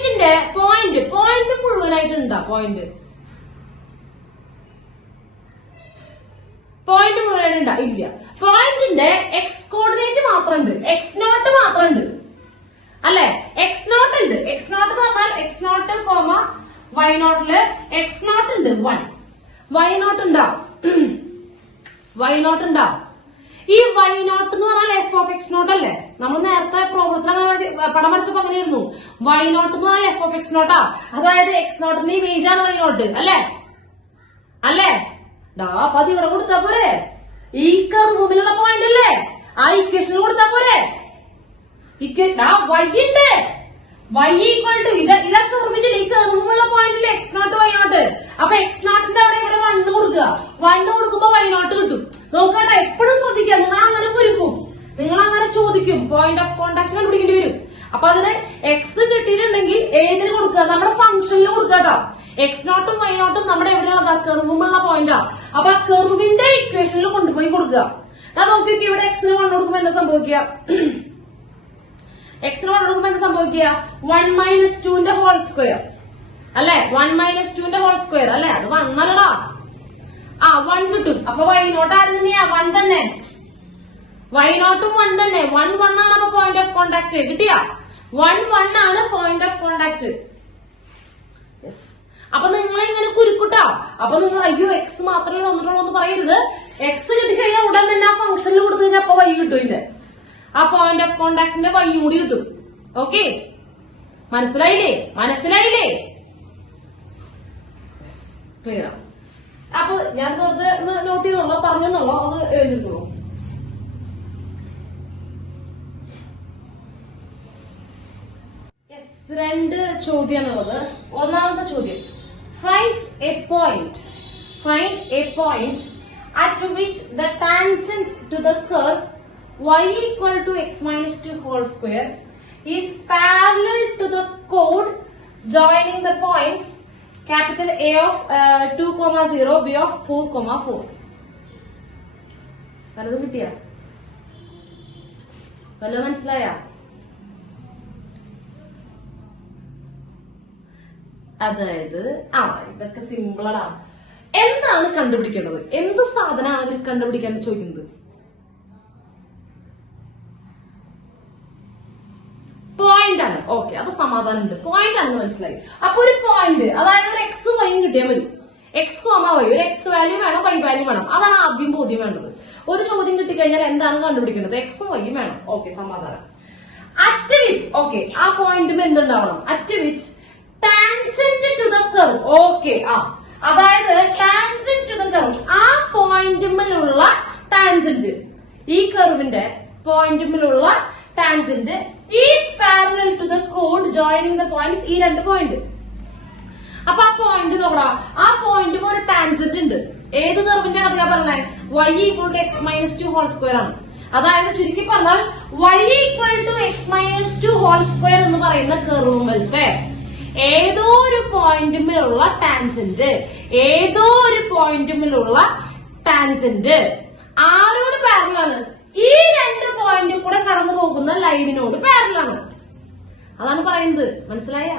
മുഴുവനായിട്ടുണ്ടാ? പോയിന്റ് മുഴുവനായിട്ടുണ്ടാ? ഇല്ല. പോയിന്റിന്റെ എക്സ് കോർഡിനേറ്റ് മാത്രമുണ്ട്, എക്സ് നോട്ട് മാത്രമുണ്ട് അല്ലെ? എക്സ് നോട്ട് ഉണ്ട്. എക്സ് നോട്ട് എന്ന് പറഞ്ഞാൽ എക്സ് നോട്ട് കോമ വൈ നോട്ടില് എക്സ് നോട്ട് ഉണ്ട് 1. വൈ നോട്ട് ഉണ്ടാവും. ഈ വൈ നോട്ട് എന്ന് പറഞ്ഞാൽ എഫ് ഓഫ് എക്സ് നോട്ട് അല്ലേ? നമ്മൾ നേരത്തെ പ്രോബ്ലത്തിൽ അങ്ങനെ പടം വരച്ചപ്പോ അങ്ങനെയായിരുന്നു. വൈ നോട്ട് എന്ന് പറഞ്ഞാൽ എഫ് ഓഫ് എക്സ് നോട്ടാ. അതായത് എക്സ് നോട്ടിന്റെ ഇമേജ് ആണ് വൈ നോട്ട് അല്ലേ? അപ്പൊ അത് ഇവിടെ കൊടുത്താ പോരെ? ഈ കർവിലുള്ള പോയിന്റ് അല്ലേ? ആ ഇക്വേഷനിൽ കൊടുത്താ പോരെ? വൈന്റെ വൈ ഈക്വൽ ടു ഇതാ കർവിന്റെ ഈ കർവുള്ള പോയിന്റിൽ എക്സ് നോട്ട് വൈ നോട്ട്. അപ്പൊ എക്സ് നോട്ടിന്റെ അവിടെ ഇവിടെ 1 കൊടുക്കുക. 1 കൊടുക്കുമ്പോ വൈ നോട്ട് കിട്ടും. നോക്കട്ടെ, എപ്പോഴും ശ്രദ്ധിക്കുക. നിങ്ങൾ അങ്ങനെ കുരുക്കും, നിങ്ങൾ അങ്ങനെ ചോദിക്കും, പോയിന്റ് ഓഫ് കോണ്ടാക്ട് കണ്ടുപിടിക്കേണ്ടി വരും. അപ്പൊ അതിന് എക്സ് കിട്ടിയിട്ടുണ്ടെങ്കിൽ ഏതിന് കൊടുക്കുക? നമ്മുടെ ഫംഗ്ഷനിൽ കൊടുക്കുക. എക്സ് നോട്ടും വൈ നോട്ടും നമ്മുടെ എവിടെയുള്ളതാ? കർവുമുള്ള പോയിന്റാ. അപ്പൊ ആ കർവിന്റെ ഇക്വേഷനിൽ കൊണ്ടുപോയി കൊടുക്കുക. അത് നോക്കി ഇവിടെ എക്സിന് 1 കൊടുക്കുമ്പോ എന്താ സംഭവിക്കുക? എക്സിന് 1 കൊടുക്കുമ്പോ എന്താ സംഭവിക്കുക? 1 minus 2ന്റെ ഹോൾ സ്ക്വയർ അല്ലെ? 1 minus 2ന്റെ ഹോൾ സ്ക്വയർ അല്ലെ? അത് 1 അല്ലടാ. 1 കിട്ടും. അപ്പൊ വൈ നോട്ട് ആര് തന്നെയാ? 1 തന്നെ. വൈ നോട്ടും 1 തന്നെ. 1 1 ആണ്. അപ്പൊ പോയിന്റ് ഓഫ് കോണ്ടാക്ട് കിട്ടിയ 1 1 ആണ് പോയിന്റ് ഓഫ് കോണ്ടാക്ട്. യെസ്. അപ്പൊ നിങ്ങൾ ഇങ്ങനെ കുരുക്കുട്ടാ. അപ്പൊ നിങ്ങൾ അയ്യോ എക്സ് മാത്രമേ തന്നിട്ടുള്ളൂ എന്ന് പറയരുത്. എക്സ് കിട്ടിക്കഴിഞ്ഞാൽ ഉടൻ തന്നെ ആ ഫംഗ്ഷനിൽ കൊടുത്തു കഴിഞ്ഞാൽ അപ്പൊ വൈ കിട്ടും. ഇല്ല, ആ പോയിന്റ് ഓഫ് കോണ്ടാക്ടിന്റെ വൈ കൂടി കിട്ടും. ഓക്കെ, മനസ്സിലായില്ലേ? ക്ലിയർ ആണ്. അപ്പൊ ഞാൻ വെറുതെ നോട്ട് ചെയ്തോളൂ, പറഞ്ഞെന്നുള്ളൂ, അത് എഴുതിത്തോളൂ. യെസ്, 2 ചോദ്യമാണുള്ളത്. ഒന്നാമത്തെ ചോദ്യം, find a point at which the tangent to the curve y equal to x minus 2 whole square is parallel to the chord joining the points capital A of 2,0, B of 4,4. വല്ലതും കിട്ടിയാ? വല്ലതും മനസ്സിലായ? അതായത് ഇതൊക്കെ സിമ്പിളാണ്. എന്താണ് കണ്ടുപിടിക്കേണ്ടത്? എന്ത് സാധനമാണ് അവർ കണ്ടുപിടിക്കാൻ ചോദിക്കുന്നത്? പോയിന്റ് ആണ്. ഓക്കെ, അത് സമാധാനമുണ്ട്. പോയിന്റ് ആണെന്ന് മനസ്സിലായി. അപ്പൊ ഒരു പോയിന്റ്, അതായത് ഒരു എക്സ് വൈയും കിട്ടിയാൽ മതി. എക്സ് കോമ വൈ, ഒരു എക്സ് വാല്യൂ വേണം, വൈ വാല്യൂ വേണം. അതാണ് ആദ്യം ബോധ്യം വേണ്ടത്. ഒരു ചോദ്യം കിട്ടിക്കഴിഞ്ഞാൽ എന്താണ് കണ്ടുപിടിക്കേണ്ടത്? എക്സും വൈയും വേണം. ഓക്കെ, സമാധാനം. അറ്റ് വിച്ച്, ഓക്കെ, ആ പോയിന്റിൽ എന്തുണ്ടാവണം? At which tangent to the curve. Okay, അതായത് ടാൻജന്റ് ടു ദ കർവ്, ആ പോയിന്റിലുള്ള ടാൻജന്റ്, ഈ കർവിന്റെ പോയിന്റിലുള്ള tangent is parallel to the കോഡ് ജോയിനിങ് ദ പോയിന്റ്സ്. ഈ 2 പോയിന്റ്. അപ്പൊ ആ പോയിന്റ് നോക്കടാ, ആ പോയിന്റിൽ ഒരു ടാൻജന്റ് ഉണ്ട്. ഏത് കർവിന്റെ കഥയാ പറഞ്ഞേ? y equal to x minus 2 whole square ആണ്. അതായത് ചുരുക്കി പറഞ്ഞാൽ y equal to x minus 2 whole square എന്ന് പറയുന്ന കർവുമലത്തെ ഏതോ ഒരു പോയിന്റിലുള്ള ടാൻജന്റ് ആരോട് പാരലാണ്? ഈ 2 പോയിന്റ് കൂടെ കടന്നു പോകുന്ന ലൈനിനോട് പാരലാണ്. അതാണ് പറയുന്നത്. മനസ്സിലായ?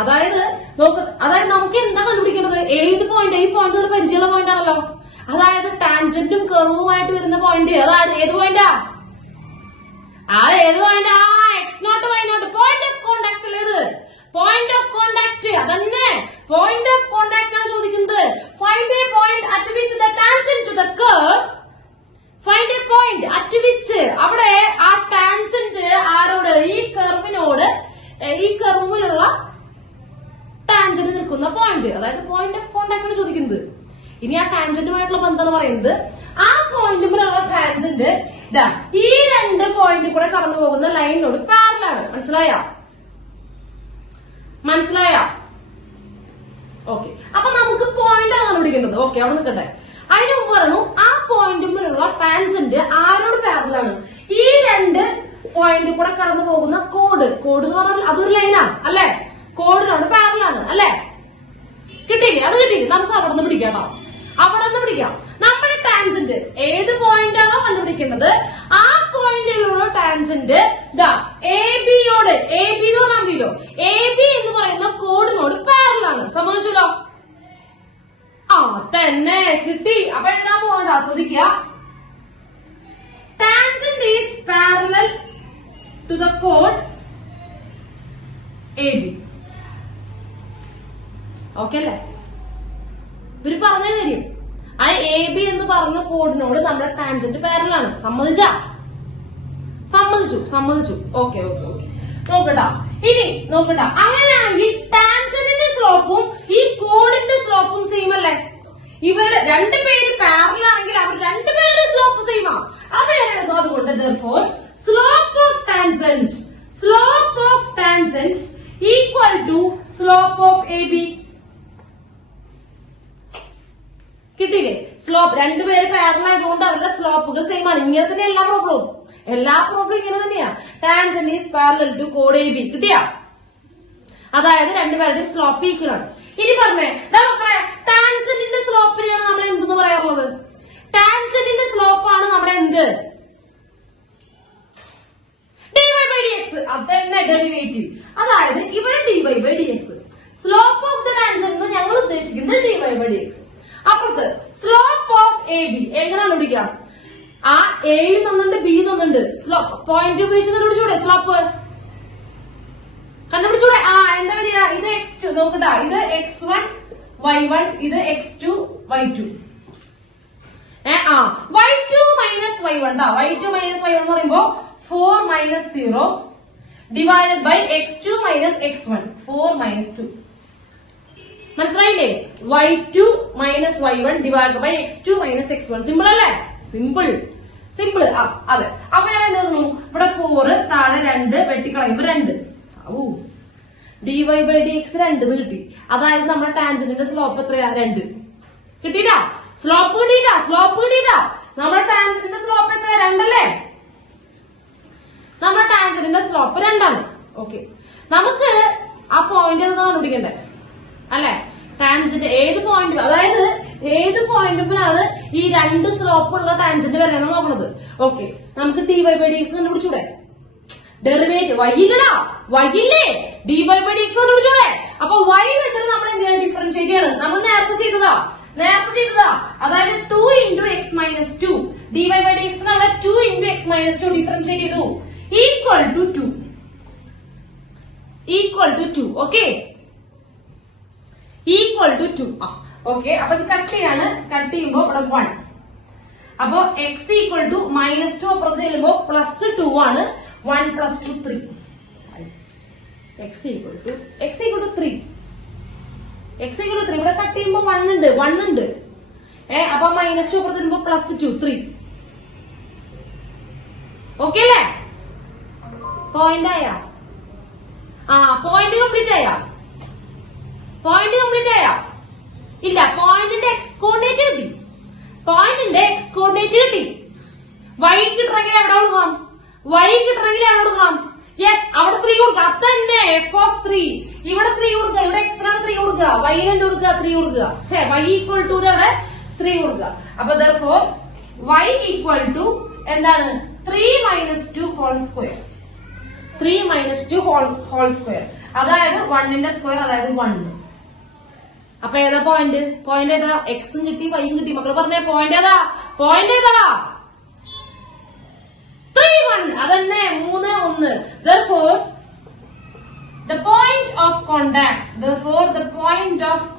അതായത് നമുക്ക് എന്താ കണ്ടുപിടിക്കേണ്ടത്? ഏത് പോയിന്റ്? ഈ പോയിന്റ് ഒരു പരിചയമുള്ള പോയിന്റ് ആണല്ലോ. അതായത് ടാൻജന്റും കർവുമായിട്ട് വരുന്ന പോയിന്റ്. അതായത് ഏത് പോയിന്റാ? X nought y nought. Point of contact അല്ലേ ഇത്? പോയിന്റ് ഓഫ് കോണ്ടാക്ട് അതന്നെ. പോയിന്റ് ഓഫ് കോണ്ടാക്ട് ആണ് ചോദിക്കുന്നത്. Find a point at which the tangent to the curve. Find a point at which, അവിടെ ആ ടാൻജന്റ് ആരോട്? ഈ കർവിനോട്, ഈ കർവിലുള്ള ടാൻജന്റ് നിൽക്കുന്ന പോയിന്റ്, അതായത് പോയിന്റ് ഓഫ് കോണ്ടാക്ട് ആണ് ചോദിക്കുന്നത്. ഇനി ആ ടാൻജന്റുമായിട്ടുള്ള ബന്ധമാണ് പറയുന്നത്. ആ പോയിന്റുമുള്ള ടാൻജന്റ് ഈ രണ്ട് പോയിന്റ് കൂടെ കടന്നു പോകുന്ന ലൈനിനോട് പാരലാണ്. മനസ്സിലായ? ഓക്കെ. അപ്പൊ നമുക്ക് പോയിന്റ് ആണ് കണ്ടുപിടിക്കേണ്ടത്. ഓക്കെ, അവിടെ നിൽക്കട്ടെ. അതിന് മുമ്പ് പറഞ്ഞു ആ പോയിന്റുമുള്ള ടാൻജന്റ് ആരോട് പാരലാണ്? ഈ രണ്ട് പോയിന്റ് കൂടെ കടന്നു പോകുന്ന കോഡ് എന്ന് പറഞ്ഞാൽ അതൊരു ലൈനാണ് അല്ലെ? കോഡിനോട് പാരലാണ് അല്ലെ? കിട്ടിയില്ലേ? അത് കിട്ടിയില്ലേ? നമുക്ക് അവിടെ നിന്ന് പിടിക്കാം. അവിടെ നിന്ന് പിടിക്കാം. നമ്മുടെ ടാൻജന്റ് ഏത് പോയിന്റ് ആണോ കണ്ടുപിടിക്കേണ്ടത്, ആ പോയിന്റിലുള്ള ടാൻജന്റ് എ ബിയോട്, എ ബി എന്ന് പറഞ്ഞാൽ എ ബി എന്ന് പറയുന്ന കോഡിനോട് പാരലാണ്. സമ്മതിച്ചല്ലോ? ആ തന്നെ കിട്ടി. അപ്പൊ എഴുതാൻ പോകണ്ട, ശ്രദ്ധിക്കുക. Tangent is parallel to the കോഡ് എ ബി. ഓക്കെ അല്ലേ? ഇവര് പറഞ്ഞ കാര്യം ആ എ ബി എന്ന് പറഞ്ഞ കോഡിനോട് നമ്മുടെ ടാൻജന്റ് പാരലാണ്. സമ്മതിച്ചു. ഓക്കെ. നോക്കട്ടാ, ഇനി നോക്കട്ടാ. അങ്ങനെയാണെങ്കിൽ ടാൻജന്റിന്റെ സ്ലോപ്പും ഈ കോഡിന്റെ സ്ലോപ്പും സെയിം അല്ലേ? ഇവരുടെ രണ്ടുപേര് പാരലാണെങ്കിൽ അവർ രണ്ടുപേരുടെ സ്ലോപ്പ് സെയിമാ. അപ്പൊ എഴുതും അതുകൊണ്ട് therefore slope of tangent equal to slope of A B. കിട്ടിയില്ലേ? സ്ലോപ്പ് രണ്ടുപേര് പാരലായതുകൊണ്ട് അവരുടെ സ്ലോപ്പുകൾ സെയിം ആണ്. ഇങ്ങനെ തന്നെ എല്ലാ പ്രോബ്ലവും ഇങ്ങനെ തന്നെയാ. ടാൻജന്റ് ഈസ് പാരലൽ ടു കോഡ് എ ബി. കിട്ടിയാ? അതായത് രണ്ടുപേരുടെയും സ്ലോപ്പ് ഈക്വൽ ആണ്. ഇനി പറഞ്ഞേ മക്കളെ, ടാൻജന്റിന്റെ സ്ലോപ്പിനെയാണ് നമ്മൾ എന്തെന്ന് പറയാറുള്ളത്? ടാൻജന്റിന്റെ സ്ലോപ്പാണ് നമ്മുടെ എന്ത്? dydx. അതന്നെ ഡെറിവേറ്റീവ്. അതായത് ഇവിടെ dydx. Slope of the tangent ഞങ്ങൾ ഉദ്ദേശിക്കുന്നത് dydx. അപ്പുറത്ത് സ്ലോപ്പ് ഓഫ് എ ബി എങ്ങനെയാണ് പിടിക്കാം? ആ എയും തന്നുണ്ട് ബിയും തന്നുണ്ട്. സ്ലോപ്പ് പോയിന്റ് ഉപയോഗിച്ച് കണ്ടുപിടിച്ചൂടെ? സ്ലോപ്പ് കണ്ടുപിടിച്ചൂടെ? എന്താ വരിക? ഇത് x2 നോക്കട്ടാ. ഇത് x1 y1, ഇത് x2 y2. y2 minus y1. y2 minus y1 എന്ന് പറയുമ്പോ 4 minus 0 divided by x2 minus x1, 4 minus 2. മനസ്സിലായില്ലേ? y2 minus y1 divide by x2 minus x1. Simple അല്ലേ? സിമ്പിൾ. അതെ. അപ്പൊ ഞാൻ എന്ത് തോന്നുന്നു? ഇവിടെ 4 താഴെ 2 വെട്ടിക്കളയുമ്പോ 2. dydx 2 കിട്ടി. അതായത് നമ്മുടെ ടാൻജന്റിന്റെ സ്ലോപ്പ് എത്രയാ? 2. കിട്ടിയിട്ടാ? സ്ലോപ്പ് കിട്ടിയിട്ടാ? നമ്മുടെ ടാൻജന്റിന്റെ സ്ലോപ്പ് എത്രയാ? 2 അല്ലേ? നമ്മുടെ ടാൻജന്റിന്റെ സ്ലോപ്പ് 2 ആണ്. ഓക്കെ. നമുക്ക് ആ പോയിന്റ് എന്താ കണ്ടുപിടിക്കണ്ടേ അല്ലെ? ടാൻജന്റ് ഏത് പോയിന്റ്, അതായത് ഏത് പോയിന്റിലാണ് ഈ രണ്ട് സ്ലോപ്പ് ഉള്ള ടാൻജന്റ് വരാനാണ് നോക്കണത്. ഓക്കെ, നമുക്ക് dydx കണ്ടുപിടിച്ചൂടെ? ഡെറിവേറ്റീവ് വൈയില്ലേ? dydx കണ്ടുപിടിച്ചൂടെ? അപ്പൊ y വെച്ചിട്ട് നമ്മൾ എന്തിനാണ് ഡിഫറൻഷിയേറ്റ് ചെയ്യണം? നമ്മൾ നേരത്തെ ചെയ്തതാ. അതായത് 2 into x minus 2 dydx നമ്മൾ 2 into x minus 2 ഡിഫറൻഷിയേറ്റ് ചെയ്തു. Equal to 2. Okay, equal to 2. Okay, അപ്പൊ ഇത് കട്ട് ചെയ്യുമ്പോ ഇവിടെ 1. അപ്പൊ x ഈക്വൽ ടു -2 അപ്പുറത്ത് ചെല്ലുമ്പോ +2 ആണ്. 1 + 2 3. x equal to 3. ഇവിടെ കട്ട് ചെയ്യുമ്പോ 1 ഉണ്ട്. അപ്പൊ -2 അപ്പുറത്ത് വരുമ്പോ +2 3. ഓക്കെ അല്ലേ? പോയിന്റ് ആയാ? പോയിന്റ് കംപ്ലീറ്റ് ആയാ? ഇല്ല, പോയിന്റിന്റെ എക്സ് കോർഡിനേറ്റ് കിട്ടി. y കിട്ടണമെങ്കിൽ എവിടെ കൊടുക്കണം? യെസ്, അവിടെ 3 കൊടുക്കുക. അത് തന്നെ f(3). ഇവിടെ 3 കൊടുക്കുക. ഇവിടെ എക്സിനാണ് 3 കൊടുക്കുക. y എന്ത് കൊടുക്കുക? 3 കൊടുക്കുക. y ഈക്വൽ ടു അവിടെ 3 കൊടുക്കുക. അപ്പൊ therefore y ഈക്വൽ ടു എന്താണ്? 3 - 2 ഹോൾ സ്ക്വയർ. 3 - 2 ഹോൾ സ്ക്വയർ, അതായത് 1ന്റെ സ്ക്വയർ, അതായത് 1. അപ്പൊ ഏതാ പോയിന്റ്? ഏതാ? എക്സും കിട്ടി, വൈയും കിട്ടി. മക്കള് പറഞ്ഞേ പോയിന്റ് ഏതാ? 3 1 അതന്നെ 3 1. Therefore the point of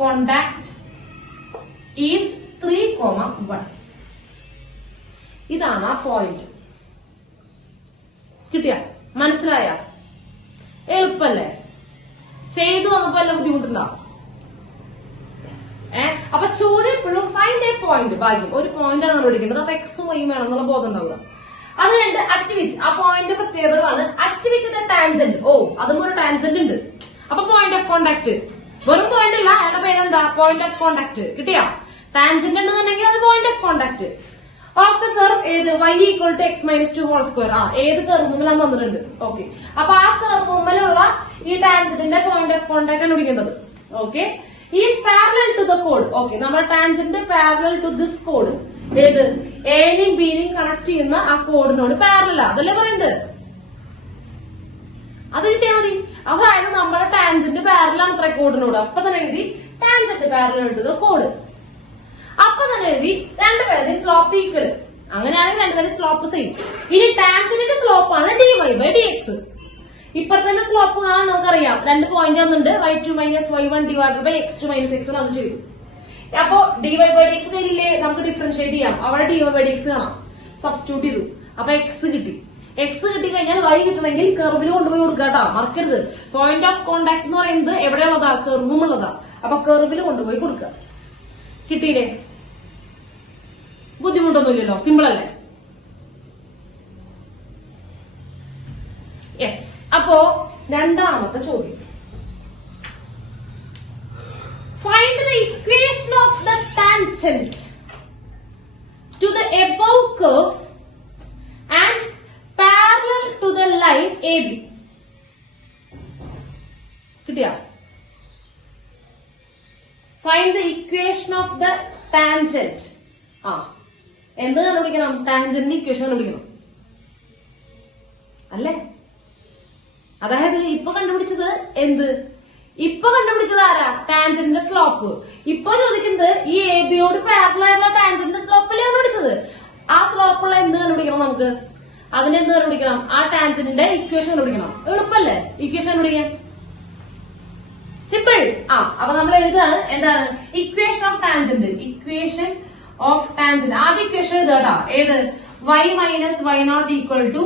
contact is 3, 1. ഇതാണ് ആ പോയിന്റ്. കിട്ടിയ? മനസ്സിലായ? എളുപ്പല്ലേ? ചെയ്തു വന്നപ്പോ എല്ലാം ബുദ്ധിമുട്ടുണ്ടാവും. അപ്പൊ ചോദ്യം എപ്പോഴും ഫൈൻഡ് എ പോയിന്റ്. ഭാഗ്യം ഒരു പോയിന്റ് ആണ് കണ്ടുപിടിക്കുന്നത്. അപ്പൊ എക്സും വൈയും വേണം എന്നുള്ള ബോധം ഉണ്ടാവുക. അത് കഴിഞ്ഞിട്ട് അറ്റ് വിച്ച്, ആ പോയിന്റ് പ്രത്യേകതകളാണ്. At which the tangent. ഓ, അതും ഒരു ടാൻജന്റ് ഉണ്ട്. അപ്പൊ പോയിന്റ് ഓഫ് കോണ്ടാക്ട്. വെറും പോയിന്റ് അല്ല, അയാളുടെ പേരെന്താ? Point of contact. കിട്ടിയ? ടാൻജന്റ് ഉണ്ടെന്നുണ്ടെങ്കിൽ അത് point of contact. Of the curve ഏത്? y equal to x minus 2 whole square. ഏത് കർവ് മുമ്പിലാണ് തന്നിട്ടുണ്ട്. ഓക്കെ, അപ്പൊ ആ കർവ് മുമ്പിലുള്ള ഈ ടാൻജന്റിന്റെ പോയിന്റ് ഓഫ് കോണ്ടാക്ട് ആണ് വിളിക്കുന്നത്. Okay, is parallel to the കോഡ്. ഓക്കെ, നമ്മുടെ ടാൻജന്റ് പാരലൽ ടു ദിസ് കോഡ്. ഏത്? എയും ബിയും കണക്ട് ചെയ്യുന്ന ആ കോഡിനോട് പാരലൽ. അതല്ലേ പറയുന്നത്? അത് കിട്ടിയാൽ മതി. അതായത് നമ്മുടെ ടാൻജന്റ് പാരലാണ് അത്ര കോഡിനോട്. അപ്പൊ തന്നെ എഴുതി ടാൻജന്റ് പാരലൽ ടു ദ കോഡ്. അപ്പൊ തന്നെ എഴുതി രണ്ടുപേരുടെ സ്ലോപ്പ് ഈക്വൽ. അങ്ങനെയാണെങ്കിൽ രണ്ടുപേരുടെ സ്ലോപ്പ് സെയിം. ഇനി ടാൻജന്റിന്റെ സ്ലോപ്പ് ആണ് dy/dx. ഇപ്പഴത്തെ സ്ലോപ്പ് കാണാൻ നമുക്കറിയാം. 2 പോയിന്റ് ഒന്നുണ്ട്. y2 minus y1 divided by x2 minus x1. അത് ചെയ്തു. അപ്പൊ dy/dx കയ്യിലില്ലേ? നമുക്ക് ഡിഫറൻഷിയേറ്റ് ചെയ്യാം. അവിടെ dy/dx കാണാം. സബ്സ്റ്റിറ്റ്യൂട്ട് ചെയ്തു. അപ്പൊ x കിട്ടി. x കിട്ടി കഴിഞ്ഞാൽ y കിട്ടണമെങ്കിൽ കർവിൽ കൊണ്ടുപോയി കൊടുക്കുക കേട്ടോ. മറക്കരുത്. പോയിന്റ് ഓഫ് കോണ്ടാക്ട് എന്ന് പറയുന്നത് എവിടെയുള്ളതാ? കർവും ഉള്ളതാ. അപ്പൊ കർവിൽ കൊണ്ടുപോയി കൊടുക്കുക. കിട്ടിയില്ലേ? ബുദ്ധിമുട്ടൊന്നുമില്ലല്ലോ. സിമ്പിൾ അല്ലേ? യെസ്. അപ്പോ രണ്ടാമത്തെ ചോദ്യം, find the equation of the tangent to the above curve and parallel to the line AB. കിട്ടിയ? Find the equation of the tangent. എന്ത് കണ്ടുപിടിക്കണം? ടാൻജന്റിന്റെ ഇക്വേഷൻ കണ്ടുപിടിക്കണം അല്ലേ? അതായത് ഇപ്പൊ കണ്ടുപിടിച്ചത് എന്ത്? ഇപ്പൊ കണ്ടുപിടിച്ചത് ആരാ? ടാൻജന്റിന്റെ സ്ലോപ്പ്. ഇപ്പൊ ചോദിക്കുന്നത് ഈ എബിയോട് പാരലൽ ആയിട്ടുള്ള ടാൻജന്റിന്റെ സ്ലോപ്പല്ലേ കണ്ടുപിടിച്ചത്. ആ സ്ലോപ്പുള്ള എന്ത് കണ്ടുപിടിക്കണം നമുക്ക്? അതിനെന്ത് കണ്ടുപിടിക്കണം? ആ ടാൻജന്റിന്റെ ഇക്വേഷൻ കണ്ടുപിടിക്കണം. എളുപ്പല്ലേ ഇക്വേഷൻ കണ്ടുപിടിക്കാൻ? സിമ്പിൾ. അപ്പൊ നമ്മൾ എഴുതാണ് എന്താണ്? Equation of tangent. Equation of tangent. ആദ്യ ഇക്വേഷൻ എഴുതാട്ടാ. ഏത്? y minus y0 equal to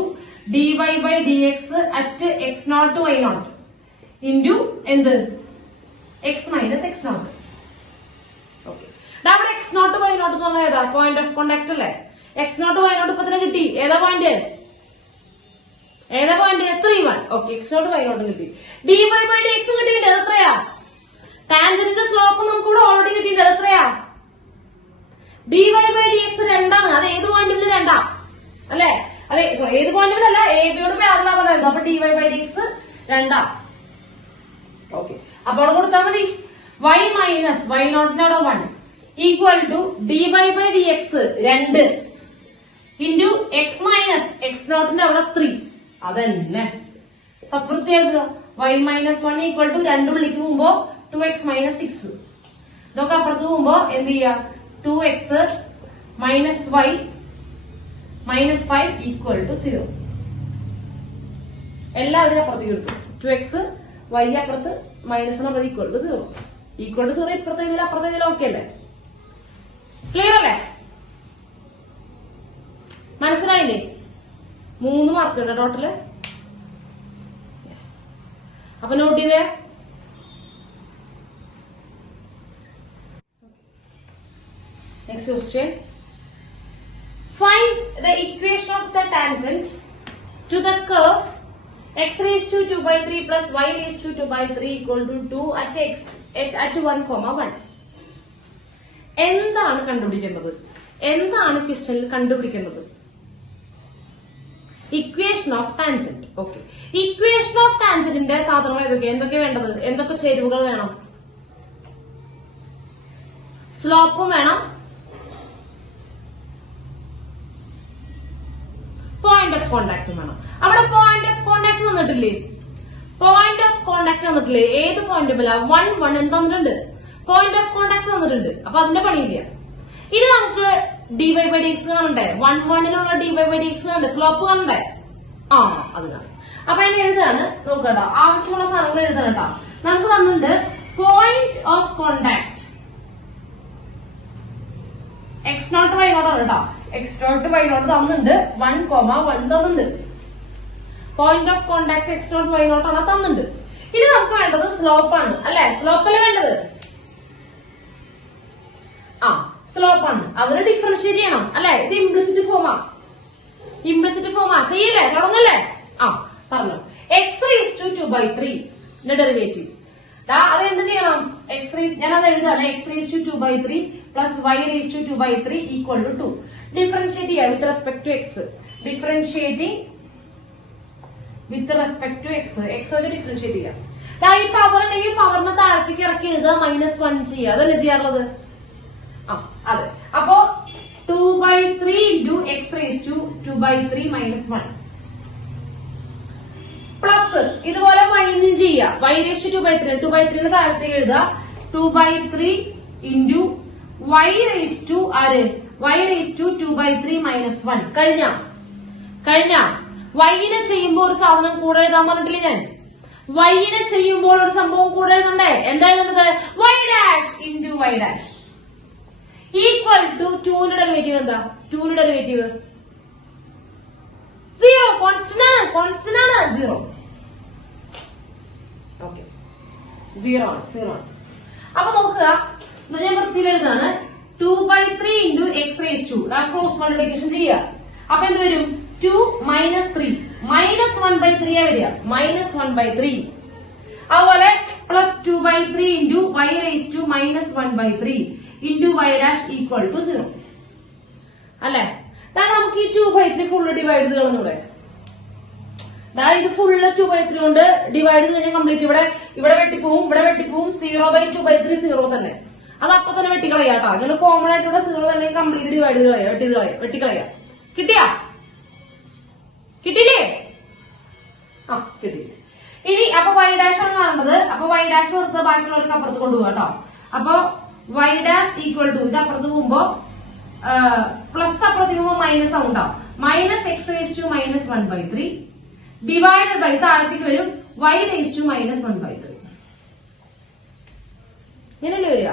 dy/dx at x0 to y0 into എന്ത്? x minus x0. ഓക്കെ, അവിടെ x0 to y0 എന്ന് പറഞ്ഞാൽ ഏതാ? പോയിന്റ് ഓഫ് കോണ്ടാക്ട് അല്ലേ? x0 to y0 ഇപ്പൊ തന്നെ കിട്ടി. ഏതാ point? 3, 1. Okay, x0 to y0 കിട്ടി. dy/dx കിട്ടിയിട്ടുണ്ട്. അത് എത്രയാ? ടാൻജന്റിന്റെ സ്ലോപ്പ് നമുക്ക് ഇവിടെ ഓൾറെഡി കിട്ടിയിട്ടുണ്ട്. അത് എത്രയാ? dy/dx 2ആണ്. അത് ഏത് പോയിന്റിൽ? 2 അല്ലെ? അതെ, സോറി, ഏത് പോയിന്റിലല്ല, എബിയോട് പാരലൽ പറയുന്നത്. അപ്പൊ dy/dx 2. ഓക്കെ, അപ്പൊ അവിടെ കൊടുത്താൽ മതി. y minus y0 1 equal to dy/dx 2 into x minus x0 അവിടെ 3. അതന്നെ സപ്രത്യാക്കുക. y മൈനസ് 1 ഈക്വൽ ടു 2 ഉള്ളിലേക്ക് പോകുമ്പോ 2x മൈനസ് 6. ഇതൊക്കെ അപ്പുറത്ത് പോകുമ്പോ എന്ത് ചെയ്യാ? 2x minus y minus 5 equal to 0. എല്ലാവരും അപ്പുറത്തേക്ക് എടുത്തു. 2x y അപ്പുറത്ത് minus 1 equal to 0. Equal to 0 ഇപ്പുറത്തേക്ക് അപ്പുറത്തേക്ക് ഓക്കെ അല്ലേ? ക്ലിയർ അല്ലേ? മനസ്സിലായില്ലേ? 3 മാർക്ക് ഉണ്ട് ടോട്ടല്. അപ്പൊ നോട്ട് ചെയ്തേ. Next question, find the equation of the tangent to the curve x raised to 2/3 plus y raised to 2/3 equal to 2 at 1, 1. എന്താണ് കണ്ടുപിടിക്കേണ്ടത്? എന്താണ് ക്വസ്റ്റ്യനിൽ കണ്ടുപിടിക്കേണ്ടത്? Equation of tangent. Okay, equation of ടാൻജന്റിന്റെ സാധനങ്ങൾ എന്തൊക്കെ വേണ്ടത്? എന്തൊക്കെ ചേരുവകൾ വേണം? സ്ലോപ്പും വേണം, പോയിന്റ് ഓഫ് കോണ്ടാക്ട് വേണം. അവിടെ പോയിന്റ് ഓഫ് കോണ്ടാക്ട് തന്നിട്ടില്ലേ? പോയിന്റ് ഓഫ് കോണ്ടാക്ട് തന്നിട്ടില്ലേ? ഏത് പോയിന്റ്? 1, 1 എന്ത് തന്നിട്ടുണ്ട്? പോയിന്റ് ഓഫ് കോണ്ടാക്ട് തന്നിട്ടുണ്ട്. അപ്പൊ അതിന്റെ പണിയില്ല. ഇനി നമുക്ക് dy/dx കാണണ്ടേ? 1, 1 ലുള്ള dy/dx കാണണ്ടേ? സ്ലോപ്പ് കാണണ്ടേ? അതിനാണ്. അപ്പൊ അതിന് എഴുതാണ് നോക്കട്ടോ, ആവശ്യമുള്ള സാധനങ്ങൾ എഴുതണം കേട്ടോ. നമുക്ക് തന്നിട്ടുണ്ട് point of contact x0 y0 ആണ് കേട്ടോ. x0 y0 തന്നിട്ടുണ്ട്, 1,1 തന്നിട്ടുണ്ട്. Point of contact x0 y0 ആണ് തന്നിട്ടുണ്ട്. ഇനി നമുക്ക് വേണ്ടത് സ്ലോപ്പ് ആണ് അല്ലെ? സ്ലോപ്പ് അല്ലേ വേണ്ടത്? സ്ലോപ്പ് ആണ്. അതിന് ഡിഫറൻഷിയേറ്റ് ചെയ്യണം അല്ലെ? ഇത് ഇംപ്ലിസിറ്റ് ഫോമാ ചെയ്യില്ലേ? തുടങ്ങല്ലേ? പറഞ്ഞു x⁻²/3 ഡെറിവേറ്റീവ്. അത് എന്ത് ചെയ്യണം? ഞാനത് എഴുതാണ്. x⁻²/3 plus y⁻²/3 equal to 2. Differentiate ചെയ്യാം with respect to x. Differentiating with respect to x വെച്ച് ഡിഫറൻഷിയേറ്റ് ചെയ്യാം. ഈ പവർ അല്ലെങ്കിൽ പവറിനെ താഴത്തേക്ക് ഇറക്കി എഴുതുക, -1 ചെയ്യുക. അതല്ലേ ചെയ്യാറുള്ളത്? അതെ. അപ്പോ 2/3 ഇൻറ്റു x⁻²/3 -1 പ്ലസ് ഇതുപോലെ വൈനും ചെയ്യുക. y⁻²/3 2/3 താഴത്തേക്ക് എഴുതുക. 2/3 ഇൻറ്റു y⁻²/2/3 -1 കഴിഞ്ഞ വൈനെ ചെയ്യുമ്പോൾ ഒരു സാധനം കൂടെ എഴുതാൻ പറഞ്ഞിട്ടില്ല ഞാൻ. വൈനെ ചെയ്യുമ്പോൾ ഒരു സംഭവം കൂടെ എഴുതണ്ടേ? എന്താ എഴുതുന്നത്? y' into y' equal to 2ന്റെ ഡെറിവേറ്റീവ് എന്താ? 2ന്റെ ഡെറിവേറ്റീവ് 0. കോൺസ്റ്റന്റ് ആണ് 0. ഓക്കെ, 0 ആണ്. അപ്പൊ നോക്കുക, ഞാൻ വൃത്തിയിൽ എഴുതാണ്. 2/3 ഇൻറ്റു x⁻². ക്രോസ് മൾട്ടിപ്ലിക്കേഷൻ ചെയ്യുക. അപ്പൊ എന്ത് വരും? 2 - 3 -1/3 വരിക. -1/3. അതുപോലെ plus 2/3 into y⁻⁻1/3 into y' equal to 0 അല്ലെ? നമുക്ക് ഈ 2/3 ഫുള്ള് ഡിവൈഡ് ചെയ്ത് കളഞ്ഞൂടെ? ഇത് ഫുള്ള് 2/3 കൊണ്ട് ഡിവൈഡ് ചെയ്ത് കഴിഞ്ഞാൽ കംപ്ലീറ്റ് ഇവിടെ വെട്ടിപ്പോവും. 0/2/3 0 തന്നെ. അത് അപ്പൊ തന്നെ വെട്ടിക്കളയാട്ടോ. അങ്ങനെ കോമൺ ആയിട്ടുള്ള 0 തന്നെ കംപ്ലീറ്റ് ഡിവൈഡ് ചെയ്ത് കളയാം, വെട്ടിക്കളയാ. കിട്ടിയില്ലേ? കിട്ടി. ഇനി അപ്പൊ y' ആണ് കാണേണ്ടത്. അപ്പൊ y' നിർത്തുക, ബാക്കിയുള്ളവർക്ക് അപ്പുറത്ത് കൊണ്ടുപോകാം കേട്ടോ. അപ്പൊ y' ഈക്വൽ ടു ഇത് അപ്പുറത്ത് പോകുമ്പോ പ്ലസ് അപ്പുറത്തേക്ക് പോകുമ്പോ മൈനസ് ഉണ്ടാവും. -x⁻⁻1/3 ഡിവൈഡഡ് ബൈ താഴത്തേക്ക് വരും y⁻⁻1/3. ഇങ്ങനെയല്ലേ വരിക?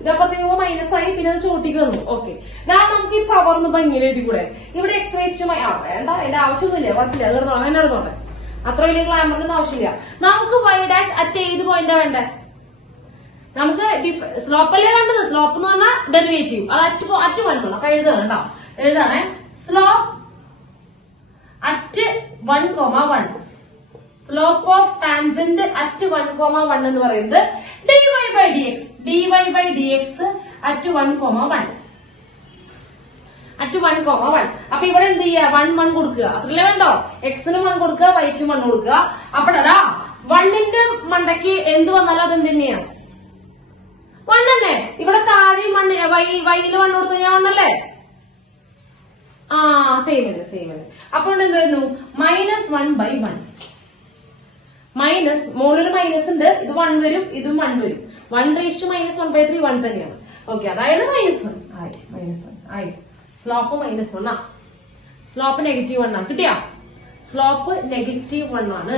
ഇതപ്പുറത്തേക്ക് പോകുമ്പോ മൈനസ് ആയി, പിന്നെ അത് ചോട്ടിക്ക് വന്നു. ഓക്കെ, നമുക്ക് ഈ പവർ ഒന്ന് ഭംഗിയിൽ എഴുതി കൂടെ? ഇവിടെ x⁻⁻ വേണ്ട, അതിന്റെ ആവശ്യമൊന്നുമില്ല, കുഴപ്പമില്ല. അത് കിടന്നോളാം, അങ്ങനെ കിടന്നോട്ടെ. അത്ര വലിയ ക്ലാമറിന്റെ ആവശ്യമില്ല. നമുക്ക് y' അറ്റ് ഏത് പോയിന്റാ വേണ്ടേ? നമുക്ക് സ്ലോപ്പ് അല്ലേ വേണ്ടത്? സ്ലോപ്പ് എന്ന് പറഞ്ഞാൽ ഡെറിവേറ്റീവ്. അത് അറ്റ് 1 വേണം. അപ്പൊ എഴുതാണേ. Slope at 1,1. Slope of tangent at 1,1 എന്ന് പറയുന്നത് dy/dx അറ്റ് 1,1. അപ്പൊ ഇവിടെ എന്ത് ചെയ്യുക? 1 കൊടുക്കുക. അത്രല്ലേ വേണ്ടോ? എക്സിന് 1 കൊടുക്കുക, വൈക്ക് 1 കൊടുക്കുക. അപ്പടാ 1ന്റെ മണ്ടയ്ക്ക് എന്ത് വന്നാലും അത് എന്ത് തന്നെയാണ്? 1 തന്നെ. ഇവിടെ താഴെ വൈയില് 1 കൊടുത്തു കഴിഞ്ഞാൽ 1 അല്ലേ? സെയിം തന്നെ. അപ്പോൾ എന്തായിരുന്നു? -1/1. മോളിലൊരു മൈനസ് ഉണ്ട്. ഇത് 1 വരും, ഇതും 1 വരും. 1⁻⁻1/3 1 തന്നെയാണ്. ഓക്കെ, അതായത് -1 ആയി. സ്ലോപ്പ് -1 സ്ലോപ്പ് -1 കിട്ടിയാ? സ്ലോപ്പ് -1 ആണ്.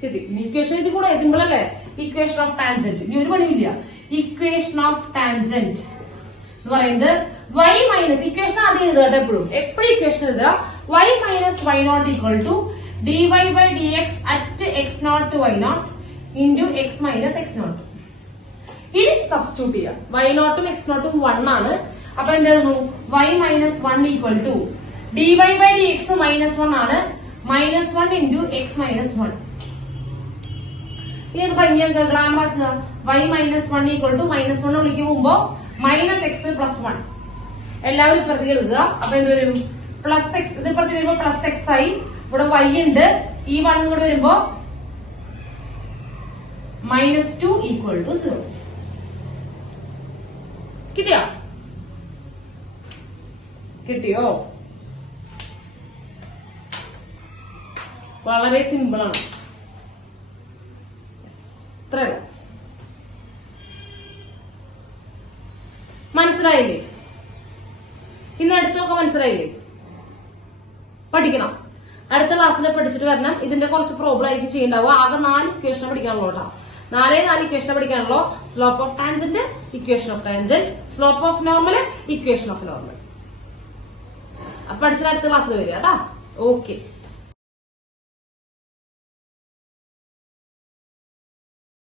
കിട്ടി. ഇക്വേഷൻ ഇത് കൂടെ സിമ്പിൾ അല്ലേ? Equation of tangent. ഇനി ഒരു പണിയില്ല. ഇക്വേഷൻ ഓഫ് ടാൻജന്റ് എന്ന് പറയുന്നത് y- ഇക്വേഷൻ ആദ്യം എഴുതുക. എപ്പോഴും ഇക്വേഷൻ എഴുതുക. y-y0 equal to dy/dx at x0 to y0 into x-x0. ഇനി സബ്സ്റ്റിറ്റ്യൂട്ട് ചെയ്യാം. y0 ഉം x0 ഉം 1 ആണ്. അപ്പൊ എന്തായിരുന്നു? y-1 ഈക്വൽ ടു dy/dx -1 ആണ്. -1 ഇൻറ്റു x-1. ഇനി ഇത് ഭംഗിയാക്കുക, ഗ്ലാമർ ആക്കുക. y-1 ഈക്വൽ ടു -1 വിളിക്ക് പോകുമ്പോ -x+1. എല്ലാവരും ഇപ്പുറത്തേക്ക് എഴുതുക. അപ്പൊ എന്ത് വരും? +x. ഇത് ഇപ്പുറത്തേക്ക് വരുമ്പോ +x ആയി. ഇവിടെ y ഉണ്ട്. ഈ 1 കൂടെ വരുമ്പോ -2 ഈക്വൽ ടു 0. കിട്ടിയോ? വളരെ സിമ്പിൾ ആണ്. മനസ്സിലായില്ലേ? ഇന്ന് അടുത്തൊക്കെ മനസ്സിലായില്ലേ? പഠിക്കണം. അടുത്ത ക്ലാസ്സിൽ പഠിച്ചിട്ട് വരണം. ഇതിന്റെ കുറച്ച് പ്രോബ്ലം ആയിരിക്കും ചെയ്യേണ്ടാവുക. ആകെ 4 ഇക്വേഷൻ പഠിക്കാനുള്ളൂ കേട്ടോ. 4 ഇക്വേഷൻ പഠിക്കാനുള്ളൂ. Slope of tangent, equation of tangent, slope of normal, equation of normal. അപ്പൊ പഠിച്ചിട്ട് അടുത്ത ക്ലാസ്സിൽ വരിക കേട്ടോ. ഓക്കെ.